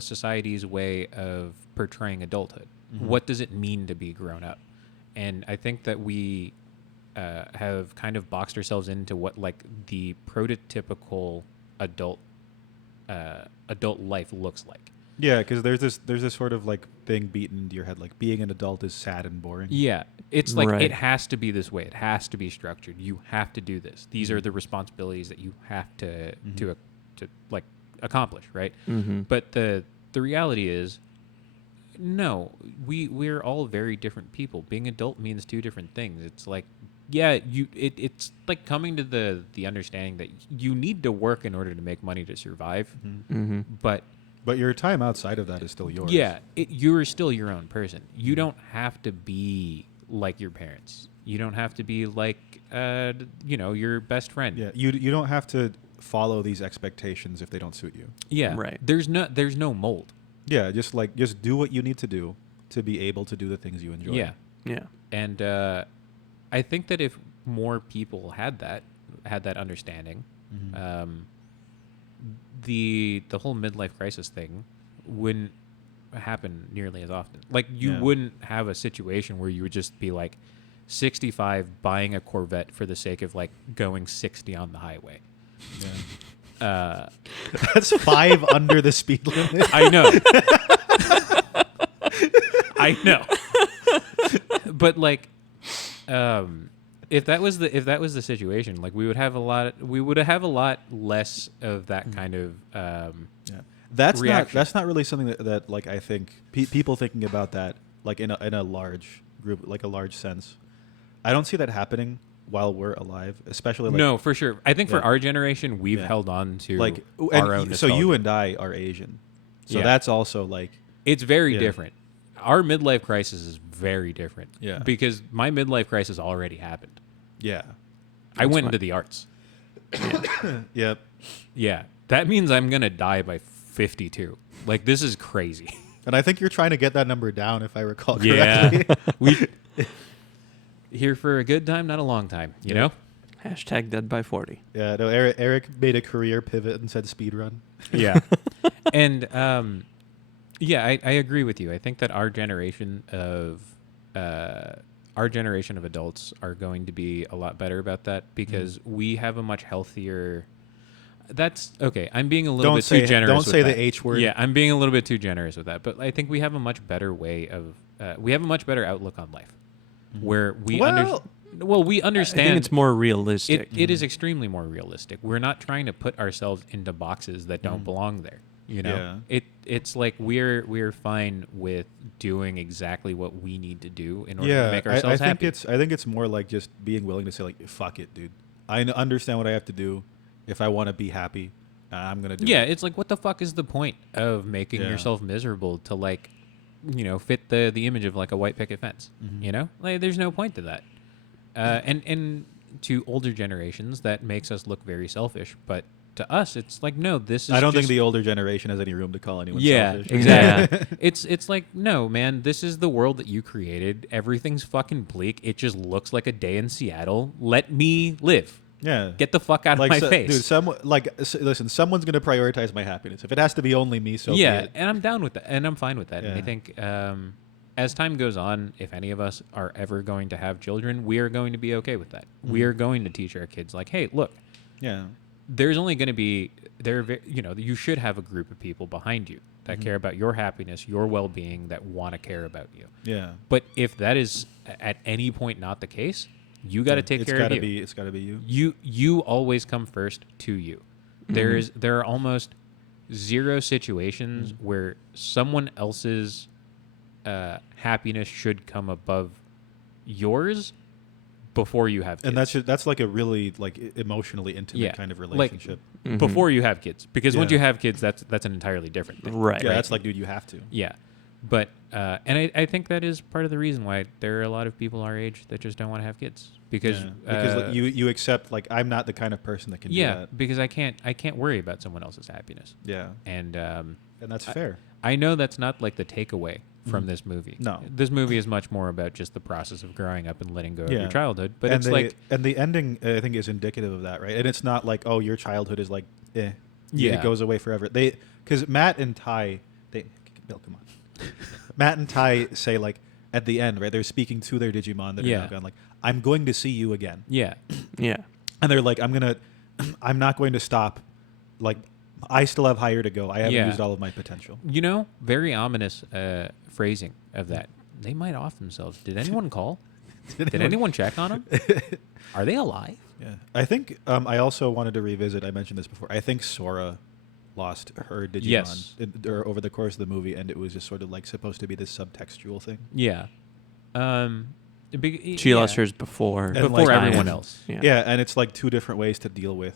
society's way of portraying adulthood. What does it mean to be grown up? And I think that we have kind of boxed ourselves into what like the prototypical adult life looks like. Yeah, because there's this sort of like thing beaten into your head, like being an adult is sad and boring. Yeah, it's like Right. it has to be this way. It has to be structured. You have to do this. These are the responsibilities that you have to like accomplish, right? Mm-hmm. But the reality is, no, we're all very different people. Being adult means two different things. It's like, yeah, it's like coming to the understanding that you need to work in order to make money to survive. Mm-hmm. But But your time outside of that is still yours. yeah, you're still your own person. You don't have to be like your parents. You don't have to be like your best friend. Yeah, you don't have to follow these expectations if they don't suit you. Yeah. Right. There's no mold. Yeah, just do what you need to do to be able to do the things you enjoy. Yeah. Yeah. And I think that if more people had that understanding, the whole midlife crisis thing wouldn't happen nearly as often. Like you Yeah. wouldn't have a situation where you would just be like 65 buying a Corvette for the sake of like going 60 on the highway. Yeah. That's 5 under the speed limit. I know. I know. But like if that was the situation, like we would have a lot less of that kind of Yeah. That's reaction. not really something that like I think people thinking about that like in a large group, like a large sense. I don't see that happening while we're alive, especially like no, for sure. I think for Yeah. our generation, we've Yeah. held on to like our own. so you nostalgia. and I are Asian. So Yeah. that's also like It's very Yeah. different. Our midlife crisis is very different. Yeah. Because my midlife crisis already happened. yeah. I went fine. into the arts. Yep. Yeah. That means I'm going to die by 52. Like, this is crazy. And I think you're trying to get that number down if I recall Yeah. correctly. We here for a good time, not a long time, you know? Hashtag dead by 40. Yeah, no, Eric made a career pivot and said speed run. Yeah. And yeah, I agree with you. I think that our generation of adults are going to be a lot better about that because we have a much healthier. That's okay. I'm being a little bit too generous. Don't with say that. the H word. Yeah, I'm being a little bit too generous with that. But I think we have a much better way of. We have a much better outlook on life, where we we I understand. think it's more realistic. It is extremely more realistic. We're not trying to put ourselves into boxes that don't belong there. You know, it's like we're fine with doing exactly what we need to do in order to make I ourselves think happy. I think it's more like just being willing to say like, fuck it, dude. I understand what I have to do. If I want to be happy, I'm gonna do Yeah, it. it's like what the fuck is the point of making Yeah. yourself miserable to like, fit the image of like a white picket fence? You know, like there's no point to that. And to older generations, that makes us look very selfish. But to us, it's like no, this is. I don't think just- the older generation has any room to call anyone Yeah, selfish. exactly. it's like no, man. This is the world that you created. Everything's fucking bleak. It just looks like a day in Seattle. Let me live. Yeah. Get the fuck out of like, my face. Dude, listen, someone's gonna prioritize my happiness. If it has to be only me, so yeah, be it. and I'm down with that, and I'm fine with that. And I Yeah. think as time goes on, if any of us are ever going to have children, we are going to be okay with that. We are going to teach our kids, like, hey, look, Yeah. there's only going to be you should have a group of people behind you that care about your happiness, your well-being, that want to care about you. Yeah. But if that is at any point not the case, you got to take care of you. It's gotta be you. You always come first to you. There are almost zero situations where someone else's happiness should come above yours before you have kids. And that's like a really like emotionally intimate Yeah, kind of like- relationship. before you have kids, because once Yeah. you have kids, that's an entirely different thing. Right. Yeah, that's like, dude, you have to. Yeah, but and I think that is part of the reason why there are a lot of people our age that just don't want to have kids because like, you accept like I'm not the kind of person that can do that. because I can't worry about someone else's happiness, Yeah. and And that's fair. I know that's not like the takeaway from this movie. No. This movie is much more about just the process of growing up and letting go of your childhood. But and it's the, like, and the ending I think is indicative of that, right? And it's not like, oh, your childhood is like, Yeah. it goes away forever. Because Matt and Ty, Bill, come on. Matt and Ty say like, at the end, right? They're speaking to their Digimon that are Yeah. now gone. Like, I'm going to see you again, Yeah. Yeah. and they're like, I'm not going to stop. Like, I still have higher to go. I haven't Yeah. used all of my potential. You know, very ominous phrasing of that. They might off themselves. Did anyone call? Did anyone check on them? Are they alive? Yeah, I think I also wanted to revisit. I mentioned this before. I think Sora lost her Digimon Yes. or over the course of the movie, and it was just sort of like supposed to be this subtextual thing. Yeah. She lost hers before. And, before like, everyone and- else. Yeah. Yeah, and it's like two different ways to deal with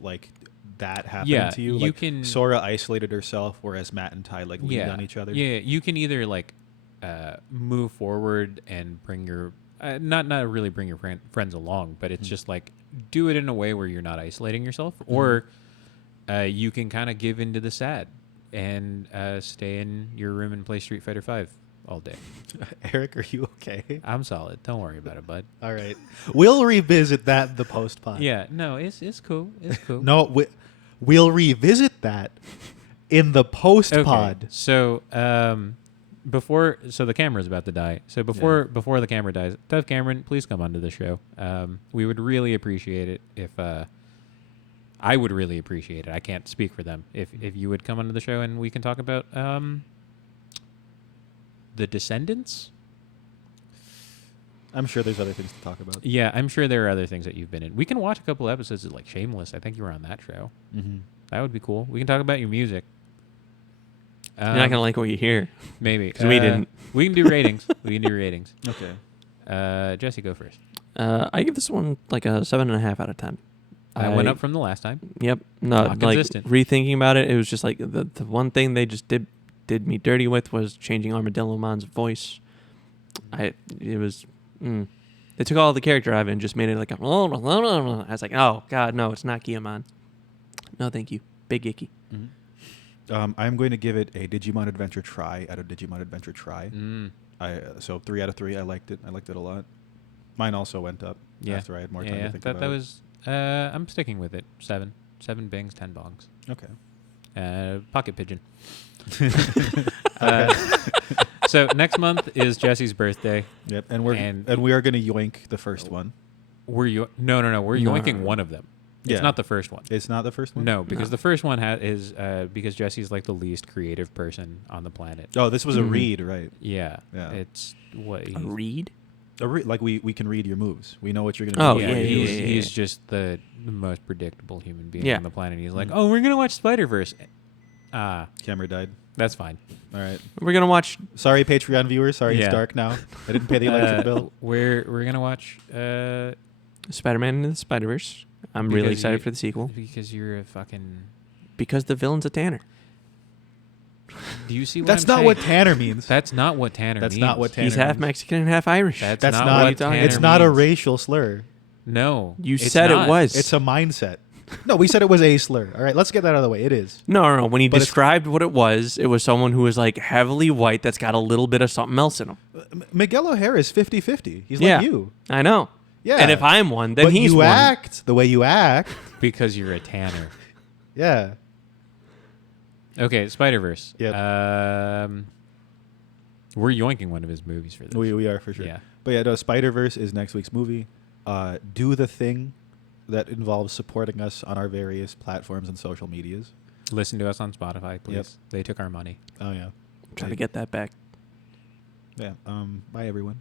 like that happening Yeah, to you. you Like, can- Sora isolated herself, whereas Matt and Ty like leaned on each other. Yeah, you can either like move forward and bring your not really bring your friends along, but it's just like do it in a way where you're not isolating yourself, or you can kind of give into the sad and stay in your room and play Street Fighter 5 all day. Eric, are you okay? I'm solid. Don't worry about it, bud. All right, we'll revisit that in the post pod. Yeah, no, it's cool. It's cool. No, we'll revisit that in the post pod. Okay, so the camera's about to die. So before the camera dies, Dev Cameron, please come onto the show. We would really appreciate it if I would really appreciate it. I can't speak for them. If you would come onto the show and we can talk about the Descendants. I'm sure there's other things to talk about. Yeah, I'm sure there are other things that you've been in. We can watch a couple episodes of like Shameless. I think you were on that show. Mm-hmm. That would be cool. We can talk about your music. You're not gonna like what you hear. Maybe 'Cause we didn't. We can do ratings. Okay. Jesse, go first. I give this one like a 7.5 out of 10. I went up from the last time. Yep. No, Not like consistent. rethinking about it, it was just like the one thing they just did me dirty with was changing Armadillo Mon's voice. They took all the character out of it and just made it like a. I was like, oh god, no, it's not Guillemon. No, thank you, Big Icky. I'm going to give it a Digimon Adventure try out of Digimon Adventure try. Mm. So 3 out of 3. I liked it. I liked it a lot. Mine also went up after I had more time to think about that it. was. I'm sticking with it. 7 bings, 10 bongs. Okay. Pocket pigeon. So next month is Jesse's birthday. Yep. And we are going to yoink the first one. No. We're yoinking one of them. It's Yeah. not the first one. It's not the first one? No, because No. the first one is because Jesse's like the least creative person on the planet. Oh, this was a Mhm. read, right? Yeah. Yeah. It's what A read? Like we can read your moves. We know what you're going Oh, to do. yeah, he's just the most predictable human being Yeah. on the planet. He's like, Mhm. oh, we're gonna watch Spider-Verse. Camera died. That's fine. All right. We're gonna watch. Sorry, Patreon viewers. Sorry, Yeah. it's dark now. I didn't pay the electric bill. We're gonna watch Spider-Man into the Spider-Verse. I'm Because really excited you- for the sequel because you're a fucking. because the villain's a Tanner. Do you see what That's I'm not saying? what Tanner means. That's not what Tanner That's means. not what Tanner He's half means. Mexican and half Irish. That's That's not not. what Tanner It's not a means. racial slur. No, You it's said not. it was. It's a mindset. No, we said it was a slur. All right, let's get that out of the way. It is. No. When he But it's- described what it was someone who was like heavily white that's got a little bit of something else in him. Miguel O'Hara is 50-50. He's Yeah. like you. I know. Yeah. And if I'm one, then but he's you one. act the way you act. because you're a Tanner. Yeah. Okay, Spider-Verse. Yep. We're yoinking one of his movies for this. We are for sure. Yeah. But yeah, no, Spider-Verse is next week's movie. Do the thing that involves supporting us on our various platforms and social medias. Listen to us on Spotify, please. Yep. They took our money. Oh yeah. Try to get that back. Yeah. Bye everyone.